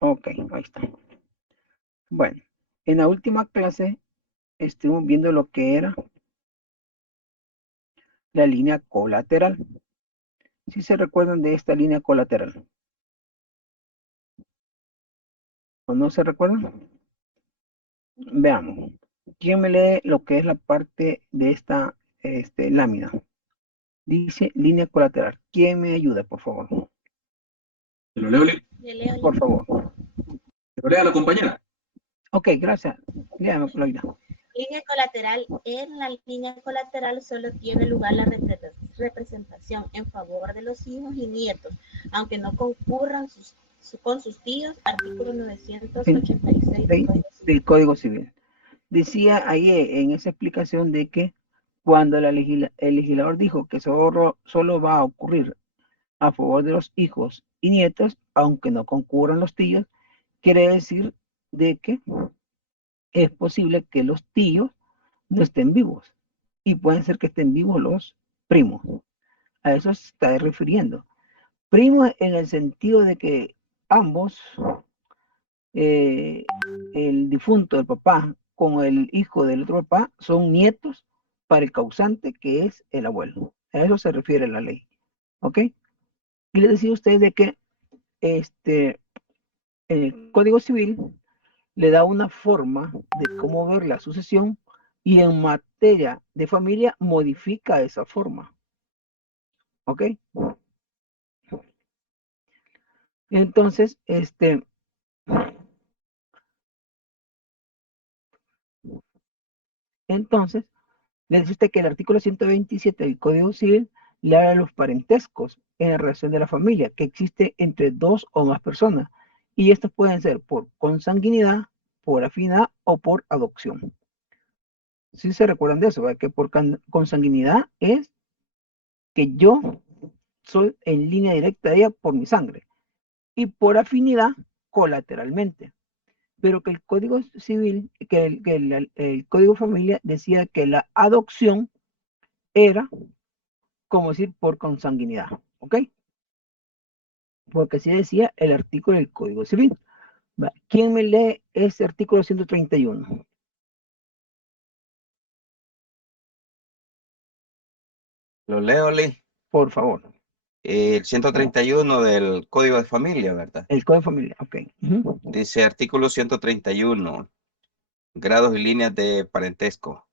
Ok, ahí está. Bueno, en la última clase estuvimos viendo lo que era la línea colateral. Si se recuerdan de esta línea colateral o no se recuerdan, veamos. ¿Quién me lee lo que es la parte de esta lámina? Dice línea colateral. ¿Quién me ayuda, por favor? ¿Te lo leo, Le leo Por yo. favor. te lo leo a la compañera? Ok, gracias. Léame, Floida. Línea colateral. En la línea colateral solo tiene lugar la representación en favor de los hijos y nietos, aunque no concurran con sus tíos. Artículo 986 del Código Civil. Del Código Civil. Decía ahí en esa explicación de que cuando el legislador dijo que solo va a ocurrir a favor de los hijos y nietos, aunque no concurran los tíos, quiere decir de que es posible que los tíos no estén vivos y pueden ser que estén vivos los primos. A eso se está refiriendo. Primos en el sentido de que ambos, eh, el difunto del papá con el hijo del otro papá, son nietos para el causante que es el abuelo. A eso se refiere la ley. ¿Ok? Y le decía a usted de que el Código Civil le da una forma de cómo ver la sucesión y en materia de familia modifica esa forma. ¿Ok? Entonces, entonces, le dice usted que el artículo 127 del Código Civil le habla de los parentescos en la relación de la familia que existe entre dos o más personas. Y estos pueden ser por consanguinidad, por afinidad o por adopción. Si se recuerdan de eso, ¿verdad? Que por consanguinidad es que yo soy en línea directa de ella por mi sangre y por afinidad colateralmente. Pero que el Código Civil, el Código Familia decía que la adopción era como decir por consanguinidad, ¿ok? Porque así decía el artículo del Código Civil. ¿Quién me lee ese artículo 131? Lo leo, Lee. Por favor. El 131 del Código de Familia, ¿verdad? El Código Familia, ok. Dice artículo 131, grados y líneas de parentesco.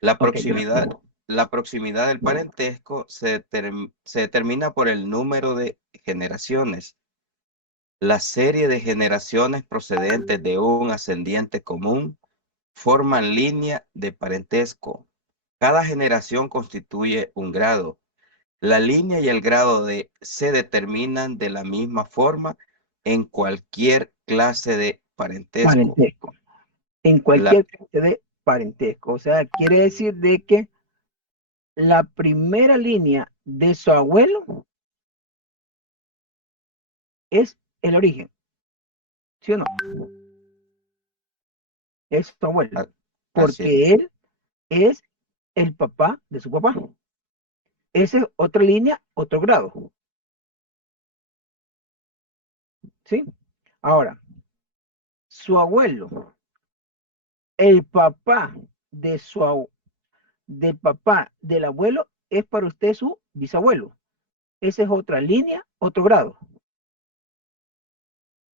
La Ok, proximidad, gracias. la proximidad del parentesco se determina por el número de generaciones. La serie de generaciones procedentes de un ascendiente común forman línea de parentesco. Cada generación constituye un grado. La línea y el grado se determinan de la misma forma en cualquier clase de parentesco. Parentesco. En La, cualquier clase de parentesco. O sea, quiere decir de que la primera línea de su abuelo es el origen, ¿sí o no? Es su abuelo, Así es. porque él es el papá de su papá. Esa es otra línea, otro grado, ¿sí? Ahora, su abuelo, el papá de del papá del abuelo es para usted su bisabuelo. Esa es otra línea, otro grado.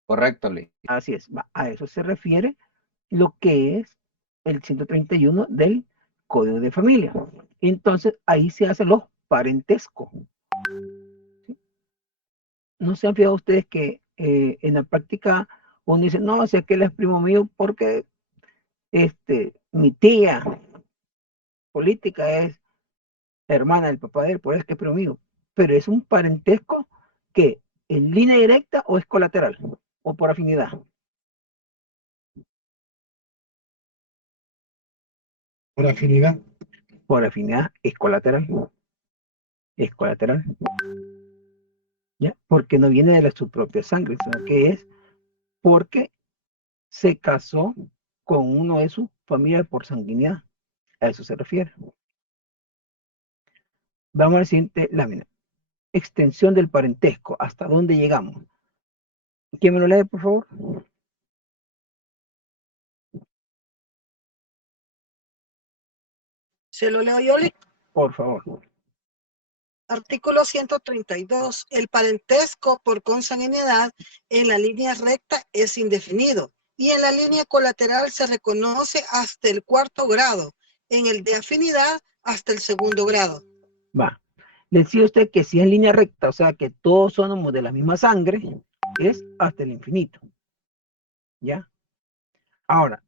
Correcto, Lee. Así es, a eso se refiere lo que es el 131 del Código de Familia. Entonces, ahí se hacen los parentescos. ¿No se han fijado ustedes que en la práctica uno dice, no, si es que él es primo mío porque mi tía política es hermana del papá de él, por eso es que es primo mío? Pero es un parentesco que en línea directa o es colateral o por afinidad. Por afinidad. Por afinidad es colateral. Es colateral. ¿Ya? Porque no viene de su propia sangre, sino que es porque se casó con uno de su familia por sanguinidad. A eso se refiere. Vamos a la siguiente lámina. Extensión del parentesco. ¿Hasta dónde llegamos? ¿Quién me lo lee, por favor? Se lo leo yo. Por favor. Artículo 132. El parentesco por consanguinidad en la línea recta es indefinido y en la línea colateral se reconoce hasta el 4º grado, en el de afinidad hasta el 2º grado. Va. Decía usted que si es en línea recta, o sea que todos somos de la misma sangre, es hasta el infinito. ¿Ya? Ahora,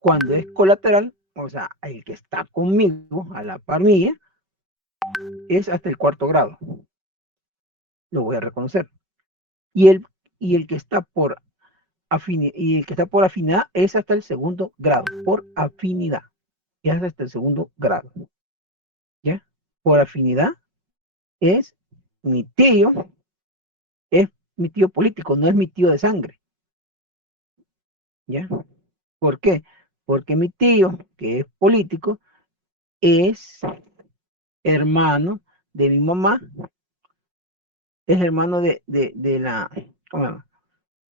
cuando es colateral, o sea, el que está conmigo, a la par mía, es hasta el 4º grado. Lo voy a reconocer. Y el que está por afinidad es hasta el 2º grado, por afinidad. Es hasta el 2º grado. ¿Ya? Por afinidad es mi tío político, no es mi tío de sangre. ¿Ya? ¿Por qué? Porque mi tío, que es político, es hermano de mi mamá, es hermano de la...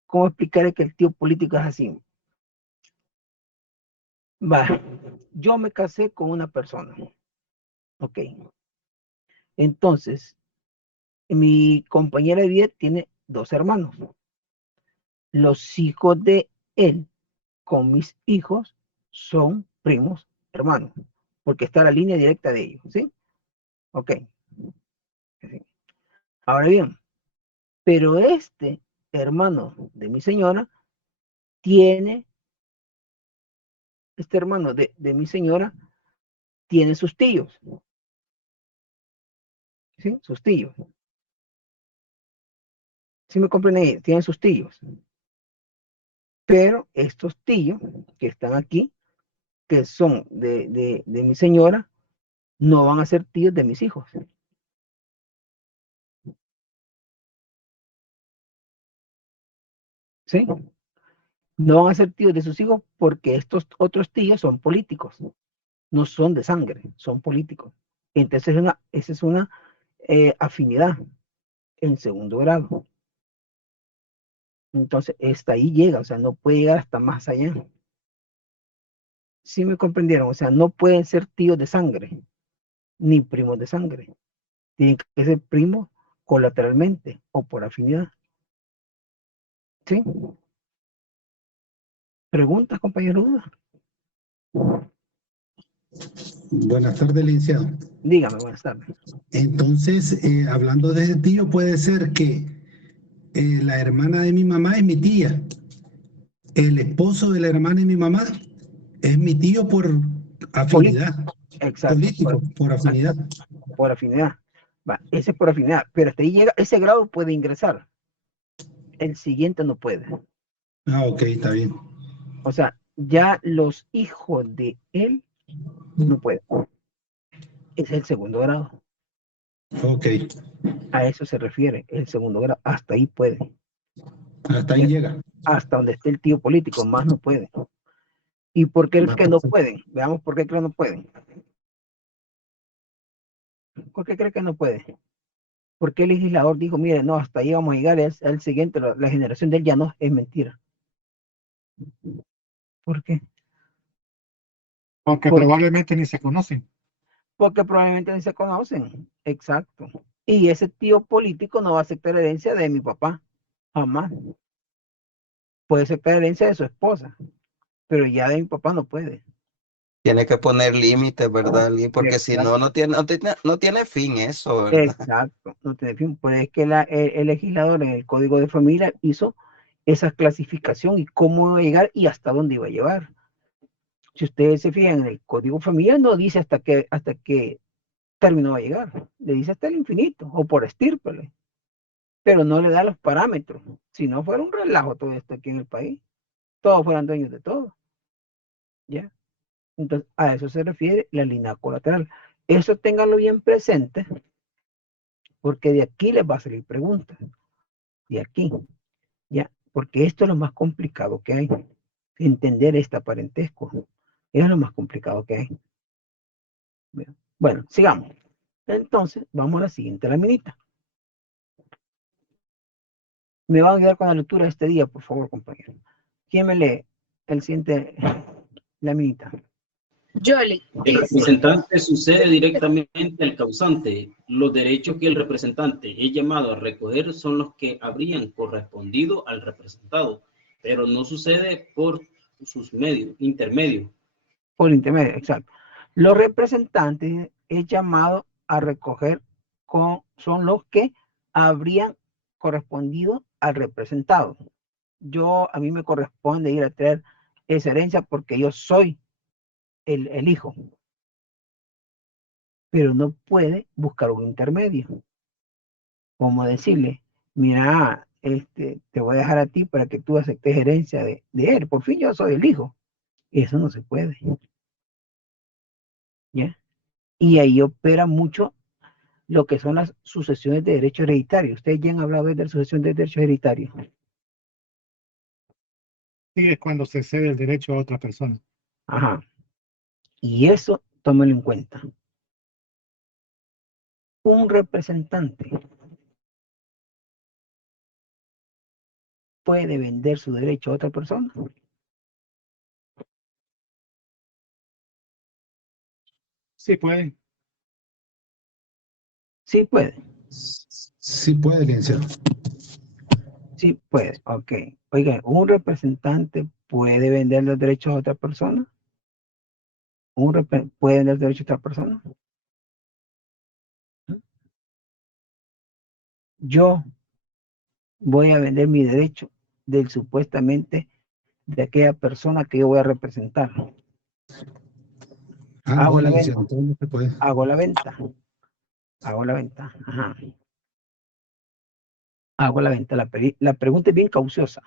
¿Cómo explicaré que el tío político es así? Va, yo me casé con una persona. Ok. Entonces, mi compañera de vida tiene 2 hermanos. Los hijos de él con mis hijos son primos hermanos, porque está la línea directa de ellos, ¿sí? Ok. Ahora bien, pero este hermano de mi señora tiene, este hermano de mi señora tiene sus tíos, ¿sí? Sus tíos. ¿Sí me comprenden? Tienen sus tíos. Pero estos tíos que están aquí, que son de mi señora, no van a ser tíos de mis hijos. ¿Sí? No van a ser tíos de sus hijos porque estos otros tíos son políticos, no son de sangre, son políticos. Entonces esa es una afinidad en 2º grado. Entonces, hasta ahí llega, o sea, no puede llegar hasta más allá. ¿Sí me comprendieron? O sea, no pueden ser tíos de sangre, ni primos de sangre. Tienen que ser primos colateralmente o por afinidad. ¿Sí? ¿Preguntas, compañero? ¿Dudas? Buenas tardes, licenciado. Dígame, buenas tardes. Entonces, hablando de ese tío, puede ser que la hermana de mi mamá es mi tía. El esposo de la hermana de mi mamá es mi tío por afinidad. Exacto. Político, por afinidad. Por afinidad. Va, ese es por afinidad. Pero hasta ahí llega, ese grado puede ingresar. El siguiente no puede. Ah, ok, está bien. O sea, ya los hijos de él no pueden. Es el 2º grado. Ok. A eso se refiere, el 2º grado. Hasta ahí puede. Hasta ahí llega. Hasta donde esté el tío político, más no puede. ¿Y por qué es que no pueden? Veamos por qué creo que no pueden. ¿Por qué cree que no puede? Porque el legislador dijo, mire, no, hasta ahí vamos a llegar, es el siguiente, la generación de él ya no es mentira. ¿Por qué? Porque probablemente ni se conocen. Porque probablemente ni se conocen. Exacto. Y ese tío político no va a aceptar herencia de mi papá. Jamás. Puede aceptar herencia de su esposa, pero ya de mi papá no puede. Tiene que poner límites, ¿verdad, Lee? Porque si Exacto. no, no tiene fin eso, ¿verdad? Exacto. No tiene fin. Pues es que el legislador en el Código de Familia hizo esa clasificación y cómo iba a llegar y hasta dónde iba a llevar. Si ustedes se fijan en el Código Familiar, no dice hasta qué término va a llegar. Le dice hasta el infinito o por estírpele. Pero no le da los parámetros. Si no fuera un relajo todo esto aquí en el país, todos fueran dueños de todo. ¿Ya? Entonces, a eso se refiere la línea colateral. Eso ténganlo bien presente, porque de aquí les va a salir preguntas. De aquí, ¿ya? Porque esto es lo más complicado que hay. Entender este parentesco. Es lo más complicado que hay. Bueno, sigamos. Entonces, vamos a la siguiente laminita. Me van a ayudar con la lectura de este día, por favor, compañero. ¿Quién me lee el siguiente laminita? Yoli. El representante sucede directamente al causante. Los derechos que el representante es llamado a recoger son los que habrían correspondido al representado, pero no sucede por sus intermedios. Por intermedio, exacto. Los representantes es llamado a recoger son los que habrían correspondido al representado. A mí me corresponde ir a traer esa herencia porque yo soy el hijo. Pero no puede buscar un intermedio. Como decirle, mira, te voy a dejar a ti para que tú aceptes herencia de él. Por fin yo soy el hijo. Eso no se puede. ¿Ya? Y ahí opera mucho lo que son las sucesiones de derechos hereditarios. Ustedes ya han hablado de la sucesión de derechos hereditarios. Sí, es cuando se cede el derecho a otra persona. Ajá. Y eso, tómenlo en cuenta. Un representante puede vender su derecho a otra persona. Sí, puede. Sí puede. Sí puede, licenciado. Sí puede. Ok. Oiga, un representante puede vender los derechos a otra persona. Puede vender los derechos a otra persona. Yo voy a vender mi derecho del supuestamente de aquella persona que yo voy a representar. Hago la venta. No se puede. Hago la venta. Hago la venta. Ajá. Hago la venta. La pregunta es bien cauciosa.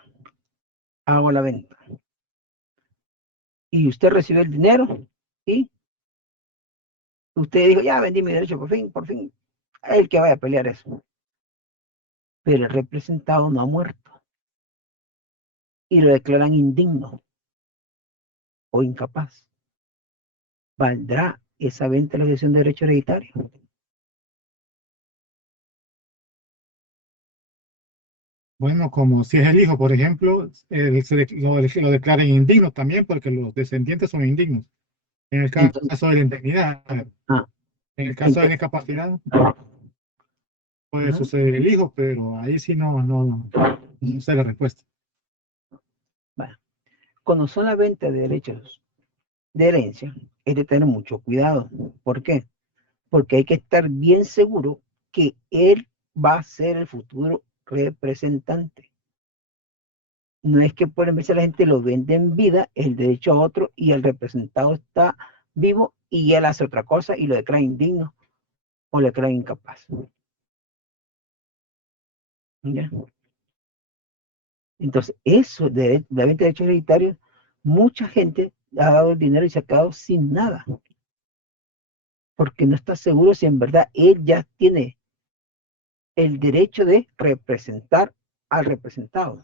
Hago la venta. Y usted recibe el dinero y usted dijo, ya vendí mi derecho, por fin. El que vaya a pelear eso. Pero el representado no ha muerto. Y lo declaran indigno o incapaz. ¿Valdrá esa venta la sucesión de derecho hereditario? Bueno, como si es el hijo, por ejemplo, lo declaran indigno también porque los descendientes son indignos. En el caso de la indemnidad, en el caso de la incapacidad, puede suceder el hijo, pero ahí sí no sé la respuesta. Bueno, cuando son la venta de derechos de herencia, es de tener mucho cuidado. ¿Por qué? Porque hay que estar bien seguro que él va a ser el futuro representante. No es que por ejemplo la gente lo vende en vida, el derecho a otro, y el representado está vivo y él hace otra cosa y lo declara indigno o lo declara incapaz. ¿Ya? Entonces, eso de la venta de derechos hereditarios, mucha gente ha dado el dinero y se ha quedado sin nada. Porque no está seguro si en verdad él ya tiene el derecho de representar al representado.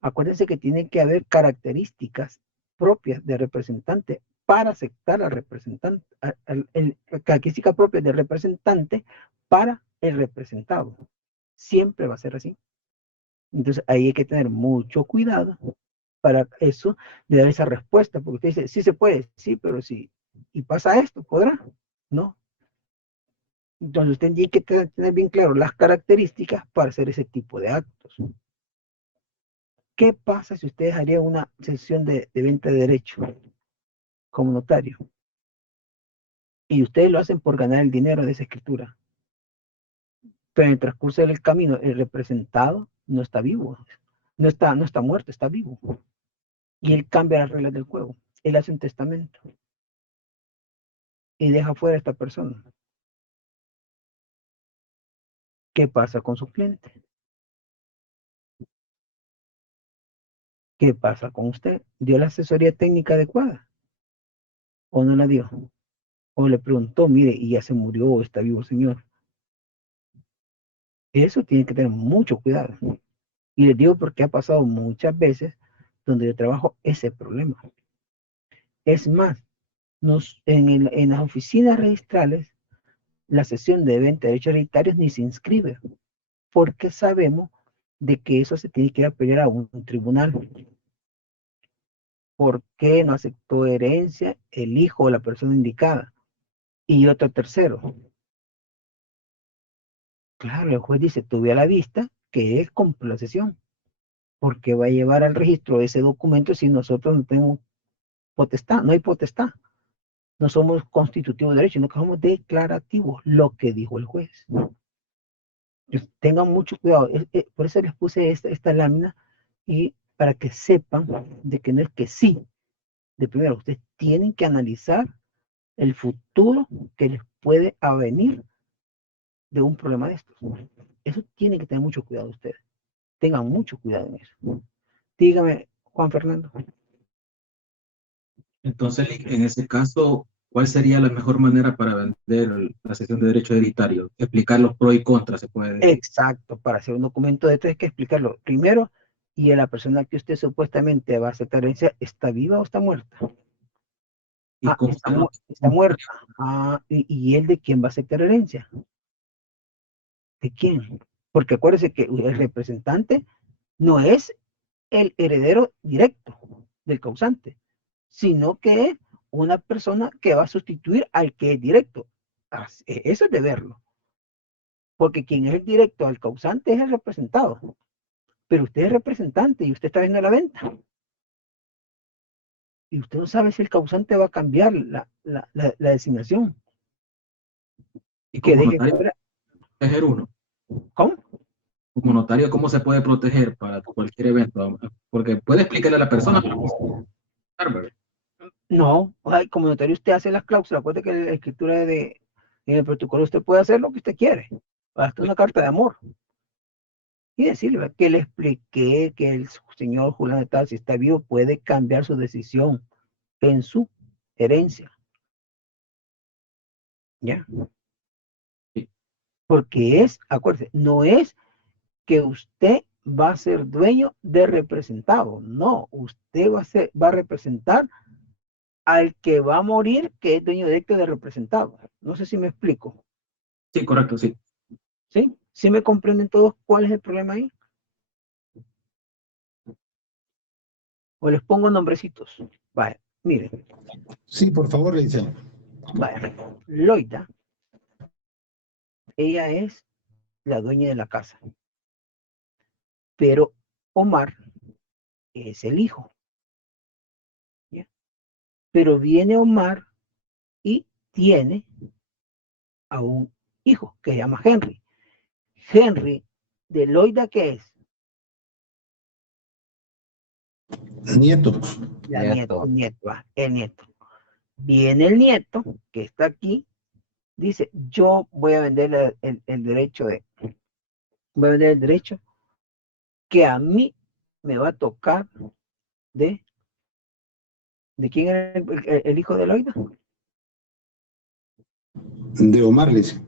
Acuérdense que tiene que haber características propias de representante para aceptar al representante, características propias del representante para el representado. Siempre va a ser así. Entonces ahí hay que tener mucho cuidado para eso, de dar esa respuesta, porque usted dice, sí se puede, sí, pero sí, y pasa esto, ¿podrá? No. Entonces usted tiene que tener bien claro las características para hacer ese tipo de actos. ¿Qué pasa si ustedes harían una sesión de venta de derecho como notario? Y ustedes lo hacen por ganar el dinero de esa escritura. Pero en el transcurso del camino, el representado no está vivo. No está muerto, está vivo. Y él cambia las reglas del juego. Él hace un testamento. Y deja fuera a esta persona. ¿Qué pasa con su cliente? ¿Qué pasa con usted? ¿Dio la asesoría técnica adecuada? ¿O no la dio? ¿O le preguntó, mire, y ya se murió o está vivo, señor? Eso tiene que tener mucho cuidado. Y les digo porque ha pasado muchas veces donde yo trabajo ese problema. Es más, en las oficinas registrales, la sesión de venta de derechos hereditarios ni se inscribe, porque sabemos de que eso se tiene que ir a pelear a un tribunal. ¿Por qué no aceptó herencia el hijo o la persona indicada? Y otro tercero. Claro, el juez dice, tuve a la vista que él compró la cesión. ¿Por qué va a llevar al registro ese documento si nosotros no tenemos potestad? No hay potestad. No somos constitutivos de derecho, no somos declarativos, lo que dijo el juez. Tengan mucho cuidado. Por eso les puse esta lámina y para que sepan de que no es que sí. De primero, ustedes tienen que analizar el futuro que les puede avenir de un problema de estos. Eso tienen que tener mucho cuidado ustedes. Tengan mucho cuidado en eso. Dígame, Juan Fernando. Entonces, en ese caso, ¿cuál sería la mejor manera para vender la cesión de derecho hereditario? Explicar los pros y contras, se puede decir. Exacto, para hacer un documento de esto hay que explicarlo primero, y a la persona que usted supuestamente va a aceptar herencia, ¿está viva o está muerta? Ah, está muerta. Ah, ¿y él de quién va a aceptar herencia? ¿De quién? Porque acuérdese que el representante no es el heredero directo del causante, sino que es una persona que va a sustituir al que es directo. Eso es de verlo. Porque quien es el directo al causante es el representado. Pero usted es representante y usted está viendo la venta. Y usted no sabe si el causante va a cambiar la designación. ¿Y como notario proteger uno? ¿Cómo? Como notario, ¿cómo se puede proteger para cualquier evento? Porque puede explicarle a la persona. No, como notario usted hace las cláusulas. Acuérdate que la escritura en el protocolo usted puede hacer lo que usted quiere. Hasta una carta de amor. Y decirle que le expliqué que el señor Julián de Tal, si está vivo, puede cambiar su decisión en su herencia. ¿Ya? Porque acuérdese, no es que usted va a ser dueño de representado. No, usted va a representar al que va a morir, que es dueño directo de representado. No sé si me explico. Sí, correcto, sí. ¿Sí? ¿Sí me comprenden todos cuál es el problema ahí? O les pongo nombrecitos. Vaya, miren. Sí, por favor, Leisa. Vaya, Loida, ella es la dueña de la casa. Pero Omar es el hijo. ¿Ya? Pero viene Omar y tiene a un hijo que se llama Henry. Henry, de Loida, ¿qué es? El nieto. El nieto. Viene el nieto, que está aquí, dice, yo voy a vender el derecho voy a vender el derecho que a mí me va a tocar ¿de quién era el hijo de Loida? De Omar, dice.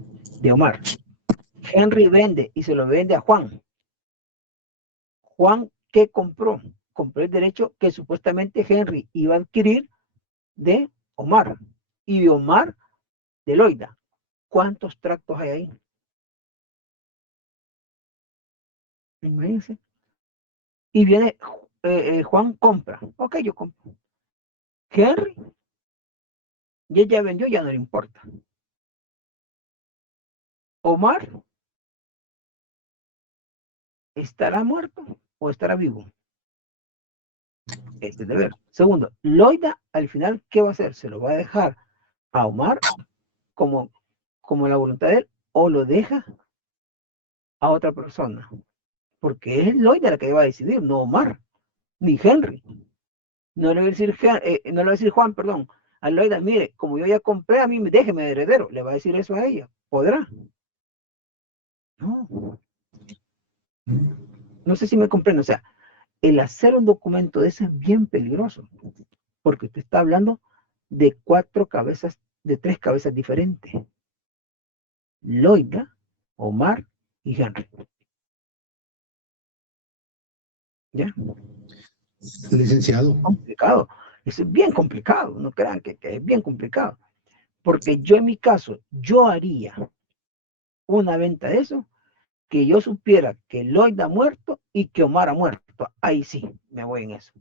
De Omar. Henry vende y se lo vende a Juan. Juan, ¿qué compró? Compró el derecho que supuestamente Henry iba a adquirir de Omar. Y de Omar, de Loida. ¿Cuántos tractos hay ahí? Imagínense. Y viene Juan compra. Ok, yo compro. Henry, y ella vendió, ya no le importa. Omar, ¿estará muerto o estará vivo? Este es de ver. Segundo, Loida, al final, ¿qué va a hacer? ¿Se lo va a dejar a Omar como la voluntad de él o lo deja a otra persona? Porque es Loida la que va a decidir, no Omar, ni Henry. No le va a decir, no le va a decir Juan, perdón, a Loida, mire, como yo ya compré, a mí déjeme de heredero. Le va a decir eso a ella. ¿Podrá? No. No sé si me comprende. O sea, el hacer un documento de ese es bien peligroso. Porque usted está hablando de de tres cabezas diferentes. Loida, Omar y Henry. ¿Ya? Licenciado. Complicado. Eso es bien complicado. No crean que es bien complicado. Porque yo en mi caso, yo haría una venta de eso que yo supiera que Lloyd ha muerto y que Omar ha muerto. Ahí sí, me voy en eso.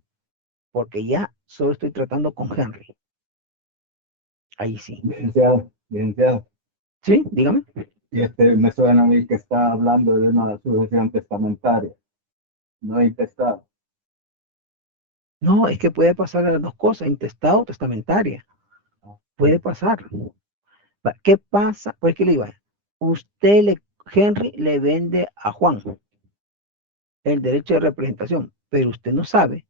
Porque ya solo estoy tratando con Henry. Ahí sí. Licenciado. Sí, dígame. Y me suena a mí que está hablando de una sucesión testamentaria, no intestada. No, es que puede pasar las dos cosas, intestado o testamentaria. Puede pasar. ¿Qué pasa? Pues que le digo, Henry le vende a Juan el derecho de representación, pero usted no sabe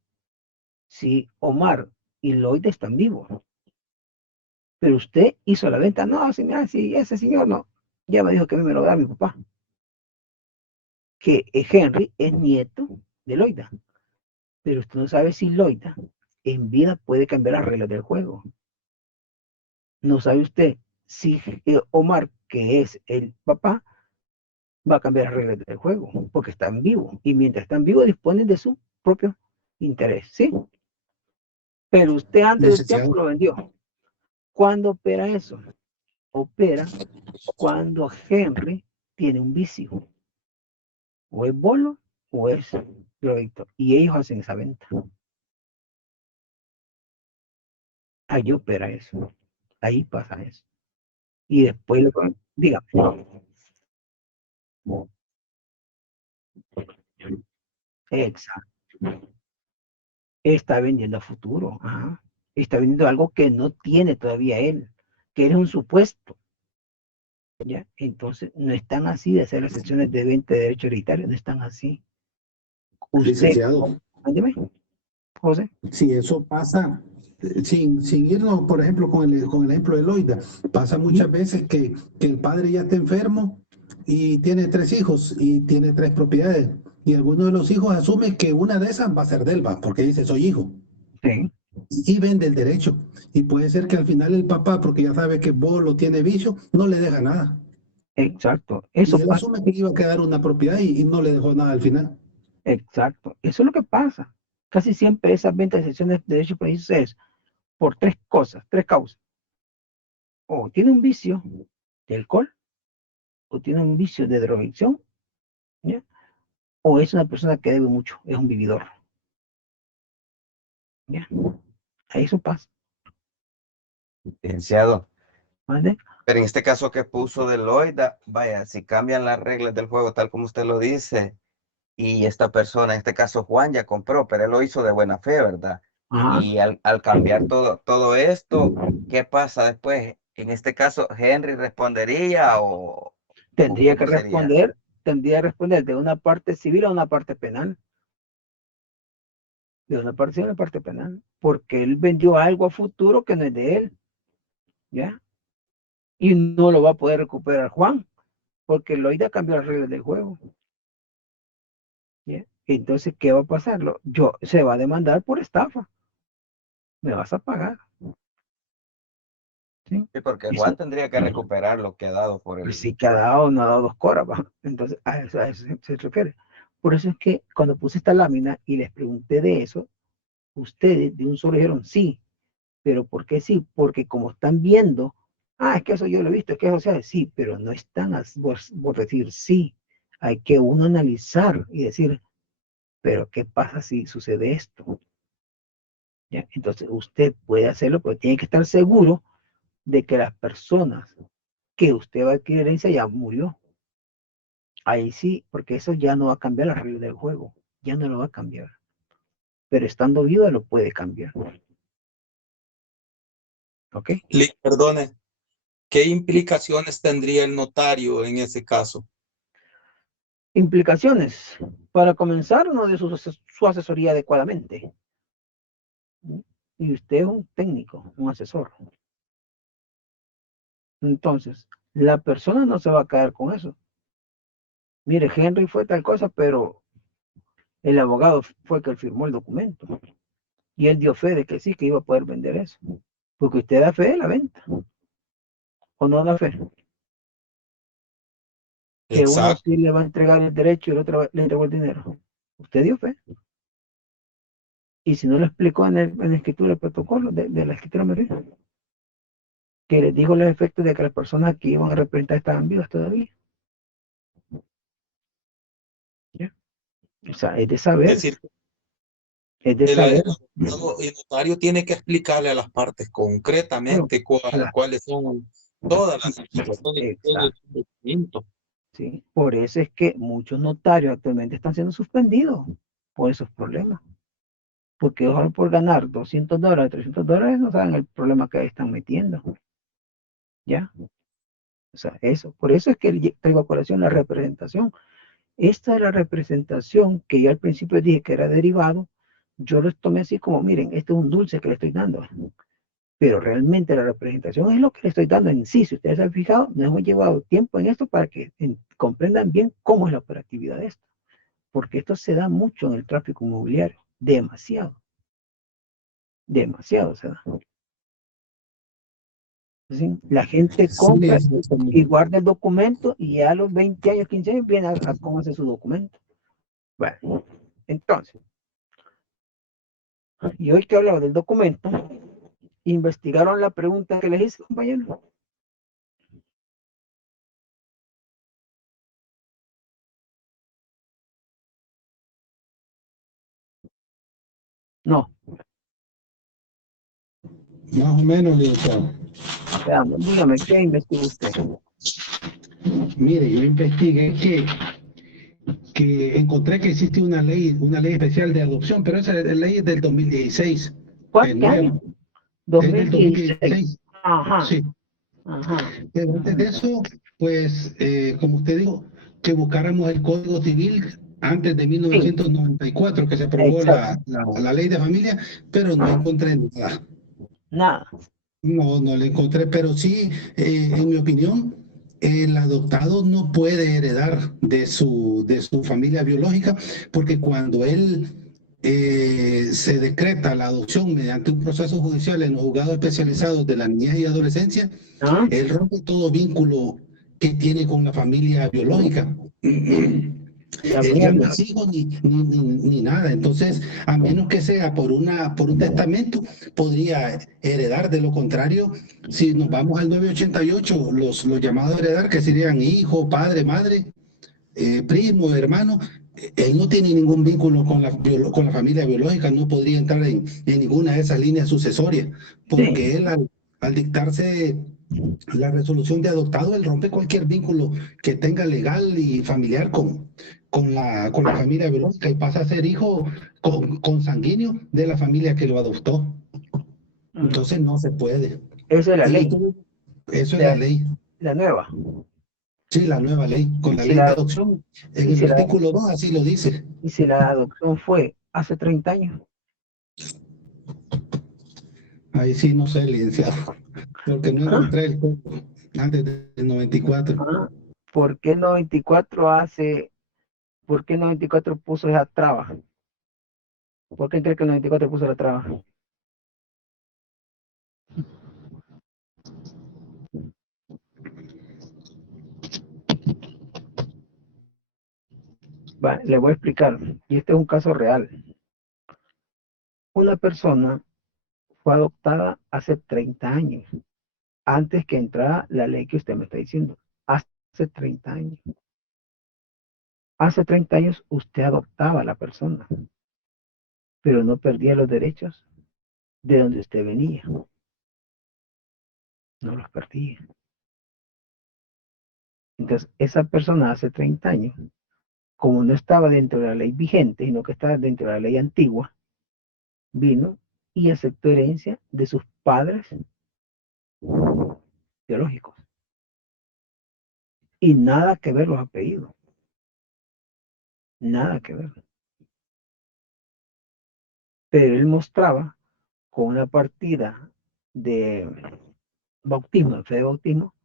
si Omar y Lloyd están vivos. Pero usted hizo la venta. No, si ese señor no. Ya me dijo que me lo da mi papá. Que Henry es nieto de Loida. Pero usted no sabe si Loida en vida puede cambiar las reglas del juego. No sabe usted si Omar, que es el papá, va a cambiar las reglas del juego, porque están vivos. Y mientras están vivos disponen de su propio interés, ¿sí? Pero usted antes del tiempo lo vendió. ¿Cuándo opera eso? Opera cuando Henry tiene un vicio. O es bolo o es drogadicto. Y ellos hacen esa venta. Ahí opera eso. Ahí pasa eso. Y después le ponen, dígame. Exacto. Está vendiendo a futuro. Ajá. Está vendiendo algo que no tiene todavía él, que es un supuesto. ¿Ya? Entonces, no están así de hacer las secciones de venta de derecho hereditario, no están así. Usted, Licenciado. Mándeme, José. Si eso pasa, sin irnos, por ejemplo, con el ejemplo de Loida, pasa muchas veces que el padre ya está enfermo y tiene 3 hijos y tiene 3 propiedades. Y alguno de los hijos asume que una de esas va a ser de él, porque dice, soy hijo. Sí. Y vende el derecho. Y puede ser que al final el papá, porque ya sabe que vos lo tiene vicio, no le deja nada. Exacto. Eso y él asume que iba a quedar una propiedad y no le dejó nada al final. Exacto. Eso es lo que pasa. Casi siempre esas ventas de secciones de derecho países es por 3 cosas, 3 causas. O tiene un vicio de alcohol, o tiene un vicio de drogadicción, ¿ya? O es una persona que debe mucho, es un vividor. ¿Ya? A eso pasa. Licenciado. ¿Vale? Pero en este caso que puso de Loida, vaya, si cambian las reglas del juego tal como usted lo dice, y esta persona, en este caso Juan, ya compró, pero él lo hizo de buena fe, ¿verdad? Ajá. Y al cambiar todo esto, ¿qué pasa después? En este caso, ¿Henry respondería o Tendría que cómo sería? responder de una parte civil a una parte penal. De una parte civil a una parte penal. Porque él vendió algo a futuro que no es de él. ¿Ya? Y no lo va a poder recuperar Juan, porque Loida cambió las reglas del juego. ¿Ya? Entonces, ¿qué va a pasar? Se va a demandar por estafa. Me vas a pagar. ¿Sí? Sí, porque Juan tendría que recuperar lo que ha dado por él. Pues sí que ha dado, no ha dado 2 coras, ¿va? Entonces a eso se refiere. Por eso es que cuando puse esta lámina y les pregunté de eso, ustedes de un solo dijeron sí, pero ¿por qué sí? Porque como están viendo, es que eso yo lo he visto, es que eso sea sí, pero no están por decir sí. Hay que uno analizar y decir, pero ¿qué pasa si sucede esto? ¿Ya? Entonces usted puede hacerlo, pero tiene que estar seguro de que las personas que usted va a adquirir herencia ya murió. Ahí sí, porque eso ya no va a cambiar las reglas del juego, ya no lo va a cambiar. Pero estando vivo lo puede cambiar. ¿Ok? Perdone, ¿qué implicaciones tendría el notario en ese caso? Implicaciones. Para comenzar, no dio su asesoría adecuadamente. Y usted es un técnico, un asesor. Entonces, la persona no se va a caer con eso. Mire, Henry fue tal cosa, pero el abogado fue que firmó el documento. Y él dio fe de que sí, que iba a poder vender eso. Porque usted da fe de la venta. ¿O no da fe? Que Exacto. uno sí le va a entregar el derecho y el otro le entregó el dinero. Usted dio fe. Y si no lo explicó en la escritura del protocolo, de la escritura merida, que les dijo los efectos de que las personas que iban a representar estaban vivas todavía. O sea, es de saber. Es decir, es de saber. El notario tiene que explicarle a las partes concretamente cuáles son todas las situaciones del documento. Sí, por eso es que muchos notarios actualmente están siendo suspendidos por esos problemas. Porque solo por ganar $200, $300, no saben el problema que están metiendo. ¿Ya? O sea, eso. Por eso es que traigo a colación la representación. Esta es la representación que yo al principio dije que era derivado. Yo lo tomé así como, miren, este es un dulce que le estoy dando. Pero realmente la representación es lo que le estoy dando en sí. Si ustedes se han fijado, nos hemos llevado tiempo en esto para que comprendan bien cómo es la operatividad de esto. Porque esto se da mucho en el tráfico inmobiliario. Demasiado. Demasiado se da. ¿Sí? La gente compra y guarda el documento y ya a los 20 años, 15 años viene a cómo hace su documento. Bueno, entonces, y hoy que hablaba del documento, investigaron la pregunta que les hice, compañero. No. Más o menos, licenciado. Veamos, dígame, ¿qué investigó usted? Mire, yo investigué que encontré que existe una ley especial de adopción, pero esa ley es del 2016. ¿Cuánto año? 2016. Ajá. Sí. Ajá. Pero antes de eso, pues, como usted dijo, que buscáramos el Código Civil antes de 1994, que se aprobó la ley de familia, pero no encontré nada. Nada. No le encontré, pero sí, en mi opinión, el adoptado no puede heredar de su familia biológica, porque cuando él se decreta la adopción mediante un proceso judicial en los juzgados especializados de la niñez y adolescencia, él rompe todo vínculo que tiene con la familia biológica. Él ya no es hijo ni nada. Entonces, a menos que sea por un testamento, podría heredar. De lo contrario, si nos vamos al 988, los llamados a heredar, que serían hijo, padre, madre, primo, hermano, él no tiene ningún vínculo con la familia biológica, no podría entrar en ninguna de esas líneas sucesorias, porque él al dictarse la resolución de adoptado, él rompe cualquier vínculo que tenga legal y familiar con la familia biológica y pasa a ser hijo consanguíneo de la familia que lo adoptó. Entonces no se puede. Esa es la ley. Eso es la ley. La nueva. Sí, la nueva ley, con la ley de adopción. En el artículo 2 así lo dice. Y si la adopción fue hace 30 años. Ahí sí no sé, licenciado, porque no encontré el código antes del 94. ¿Por qué el 94 por qué el 94 puso esa traba? ¿Por qué cree que el 94 puso la traba? Vale, le voy a explicar. Y este es un caso real. Una persona fue adoptada hace 30 años, antes que entrara la ley que usted me está diciendo. Hace 30 años. Hace 30 años usted adoptaba a la persona, pero no perdía los derechos de donde usted venía. No los perdía. Entonces, esa persona hace 30 años, como no estaba dentro de la ley vigente, sino que estaba dentro de la ley antigua, vino y aceptó herencia de sus padres biológicos. Y nada que ver los apellidos. Nada que ver. Pero él mostraba con una partida de bautismo, fe de bautismo,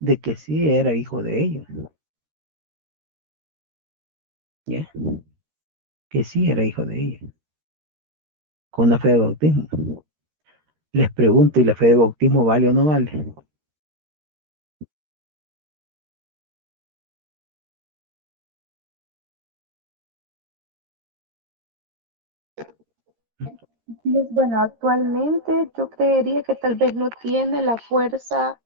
de que sí era hijo de ellos. ¿Ya? Que sí era hijo de ellos. Con una fe de bautismo. Les pregunto, ¿y la fe de bautismo vale o no vale? Bueno, actualmente yo creería que tal vez no tiene la fuerza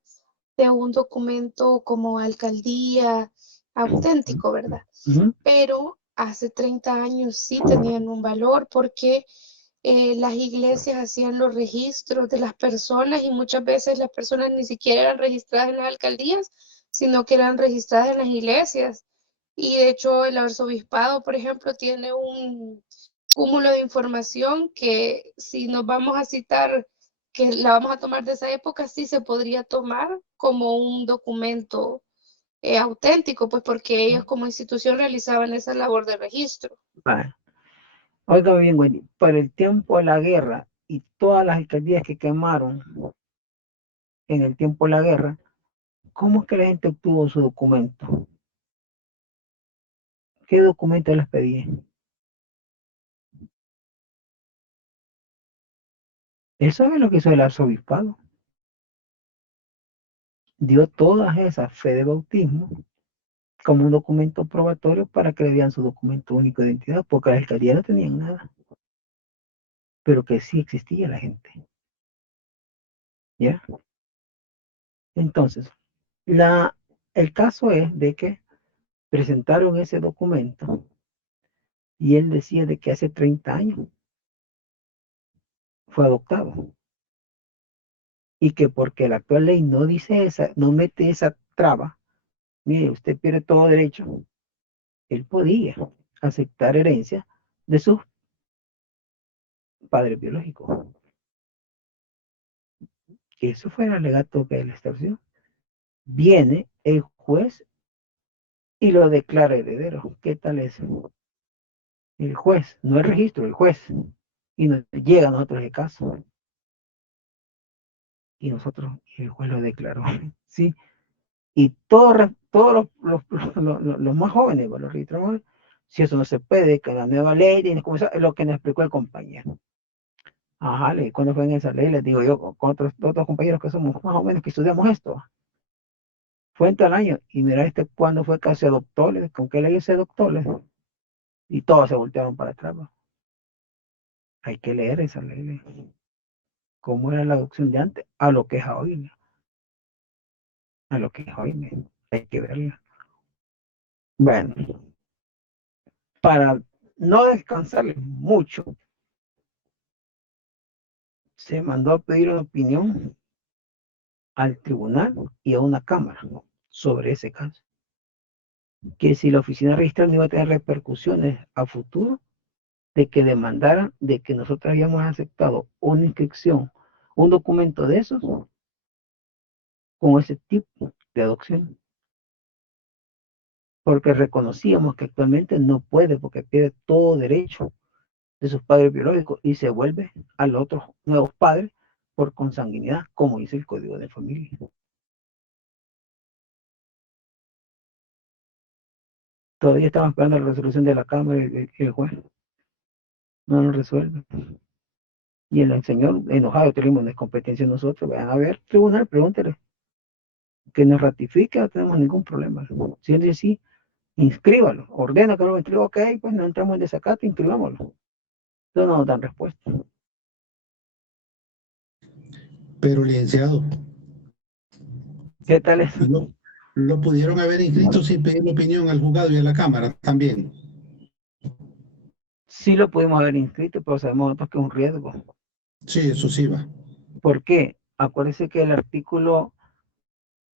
de un documento como alcaldía auténtico, ¿verdad? Pero hace 30 años sí tenían un valor porque las iglesias hacían los registros de las personas y muchas veces las personas ni siquiera eran registradas en las alcaldías, sino que eran registradas en las iglesias. Y de hecho el arzobispado, por ejemplo, tiene un cúmulo de información que si nos vamos a citar, que la vamos a tomar de esa época, sí se podría tomar como un documento auténtico, pues porque ellos como institución realizaban esa labor de registro. Vale. Oiga bien, Wendy, para el tiempo de la guerra y todas las alcaldías que quemaron en el tiempo de la guerra, ¿cómo es que la gente obtuvo su documento? ¿Qué documento les pedían? Eso es lo que hizo el arzobispado. Dio todas esas fe de bautismo como un documento probatorio para que le dieran su documento único de identidad, porque las alcaldías no tenían nada, pero que sí existía la gente. ¿Ya? Entonces, el caso es de que presentaron ese documento y él decía de que hace 30 años fue adoptado y que porque la actual ley no dice esa, no mete esa traba, mire, usted pierde todo derecho, él podía aceptar herencia de sus padres biológicos. Que eso fue el alegato que él estableció. Viene el juez y lo declara heredero. ¿Qué tal es? El juez, no el registro, el juez. Y nos llega a nosotros el caso. Y nosotros, el juez lo declaró. ¿Sí? Y todos los más jóvenes, los registramos, si eso no se puede, que la nueva ley tiene que comenzar, es lo que nos explicó el compañero. Ajá, cuando fue en esa ley, les digo yo, con otros compañeros que somos más o menos que estudiamos esto. Fue en tal año, y mira cuando fue que se adoptó, con qué ley se adoptó, y todos se voltearon para atrás. Hay que leer esa ley, cómo era la adopción de antes, a lo que es hoy, a lo que es hoy, hay que verla. Bueno, para no descansarles mucho, se mandó a pedir una opinión al tribunal y a una cámara sobre ese caso. Que si la oficina registral no iba a tener repercusiones a futuro, de que demandaran de que nosotros habíamos aceptado una inscripción, un documento de esos, con ese tipo de adopción. Porque reconocíamos que actualmente no puede, porque pierde todo derecho de sus padres biológicos y se vuelve a los otros nuevos padres por consanguinidad, como dice el Código de Familia. Todavía estamos esperando la resolución de la Cámara y el juez no lo resuelve. Y el señor enojado, tenemos una competencia nosotros, vayan a ver, tribunal, pregúntele, que nos ratifique, no tenemos ningún problema. Si él dice sí, inscríbalo, ordena que lo inscriba, ok, pues no entramos en desacato, inscribámoslo. No nos dan respuesta. Pero, licenciado, ¿qué tal eso? Lo pudieron haber inscrito sin pedir opinión al juzgado y a la Cámara también. Sí lo pudimos haber inscrito, pero sabemos nosotros que es un riesgo. Sí, eso sí va. ¿Por qué? Acuérdense que el artículo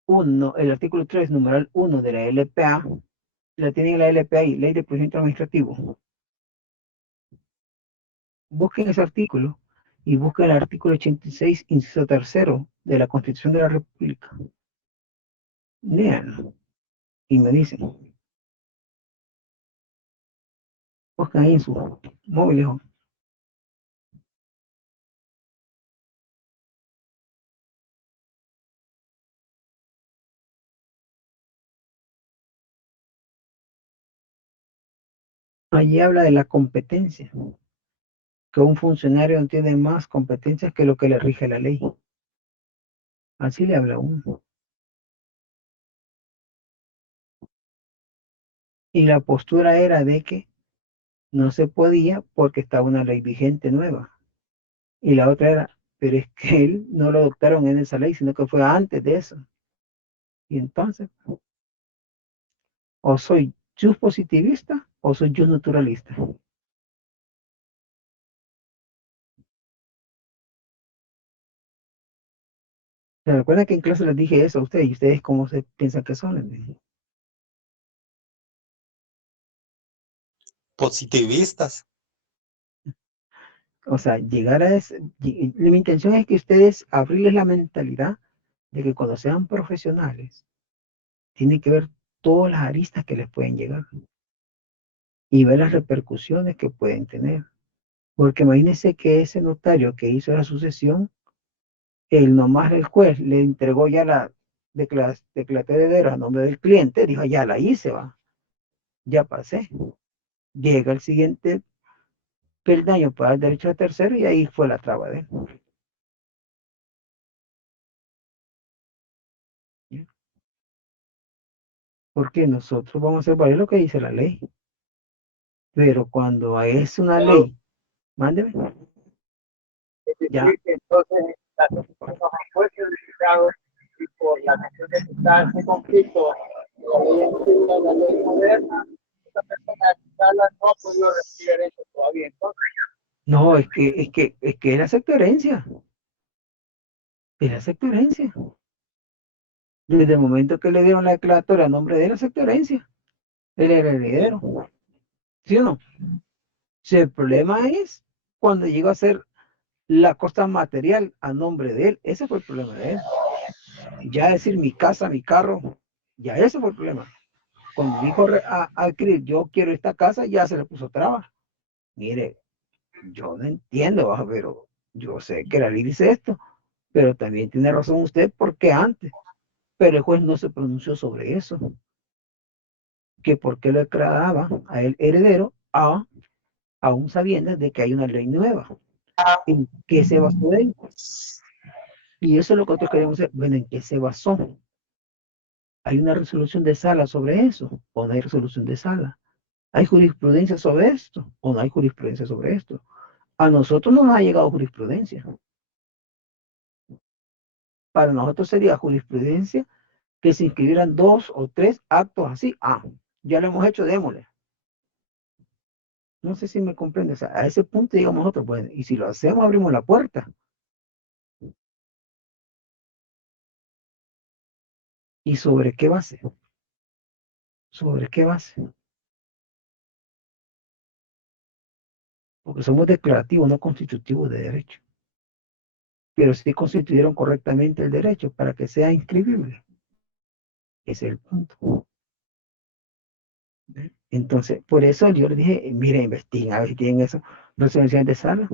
1, el artículo 3, numeral 1 de la LPA, la tienen en la LPA y Ley de Procedimiento Administrativo. Busquen ese artículo y busquen el artículo 86, inciso 3 de la Constitución de la República. Léanlo y me dicen. Busquen ahí en su móvil, hijo. Allí habla de la competencia, que un funcionario no tiene más competencias que lo que le rige la ley. Así le habla uno. Y la postura era de que no se podía porque estaba una ley vigente nueva. Y la otra era, pero es que él no lo adoptaron en esa ley, sino que fue antes de eso. Y entonces, o soy just positivista ¿O soy yo naturalista? ¿Se recuerdan que en clase les dije eso a ustedes? ¿Y ustedes cómo se piensan que son? Les dije. Positivistas. O sea, llegar a ese... Mi intención es que ustedes abrirles la mentalidad de que cuando sean profesionales, tienen que ver todas las aristas que les pueden llegar y ver las repercusiones que pueden tener. Porque imagínense que ese notario que hizo la sucesión, nomás el juez le entregó ya la declaratoria de heredero a nombre del cliente, dijo, ya la hice, va, ya pasé. Llega el siguiente peldaño para el derecho de tercero y ahí fue la traba de él. Porque nosotros vamos a hacer valer lo que dice la ley. Pero cuando es una ley, mándeme. Ya. Entonces, los jueces unificados y por la cuestión de que está ese conflicto, la ley antigua, la ley moderna, esta persona no ha podido recibir derecho todavía. Entonces, no, es que él acepta herencia. Él acepta herencia. Desde el momento que le dieron la declaratoria a nombre de él, acepta herencia. Él era heredero. ¿Sí o no? Si el problema es cuando llegó a ser la cosa material a nombre de él, ese fue el problema de él. Ya decir mi casa, mi carro, ya ese fue el problema. Cuando dijo a adquirir, yo quiero esta casa, ya se le puso traba. Mire, yo no entiendo, pero yo sé que la ley dice esto, pero también tiene razón usted porque antes, pero el juez no se pronunció sobre eso, que por qué lo declaraba a él heredero, aún sabiendo de que hay una ley nueva, en qué se basó él. Y eso es lo que nosotros queremos saber. Bueno, ¿en qué se basó? ¿Hay una resolución de sala sobre eso? ¿O no hay resolución de sala? ¿Hay jurisprudencia sobre esto? ¿O no hay jurisprudencia sobre esto? A nosotros no nos ha llegado jurisprudencia. Para nosotros sería jurisprudencia que se inscribieran 2 o 3 actos así. Ya lo hemos hecho, démosle. No sé si me comprende. O sea, a ese punto digamos nosotros, bueno, y si lo hacemos, abrimos la puerta. ¿Y sobre qué base? ¿Sobre qué base? Porque somos declarativos, no constitutivos de derecho. Pero sí constituyeron correctamente el derecho para que sea inscribible. Ese es el punto. Entonces, por eso yo le dije, mire, investiguen a ver si tienen eso. Resoluciones de sala.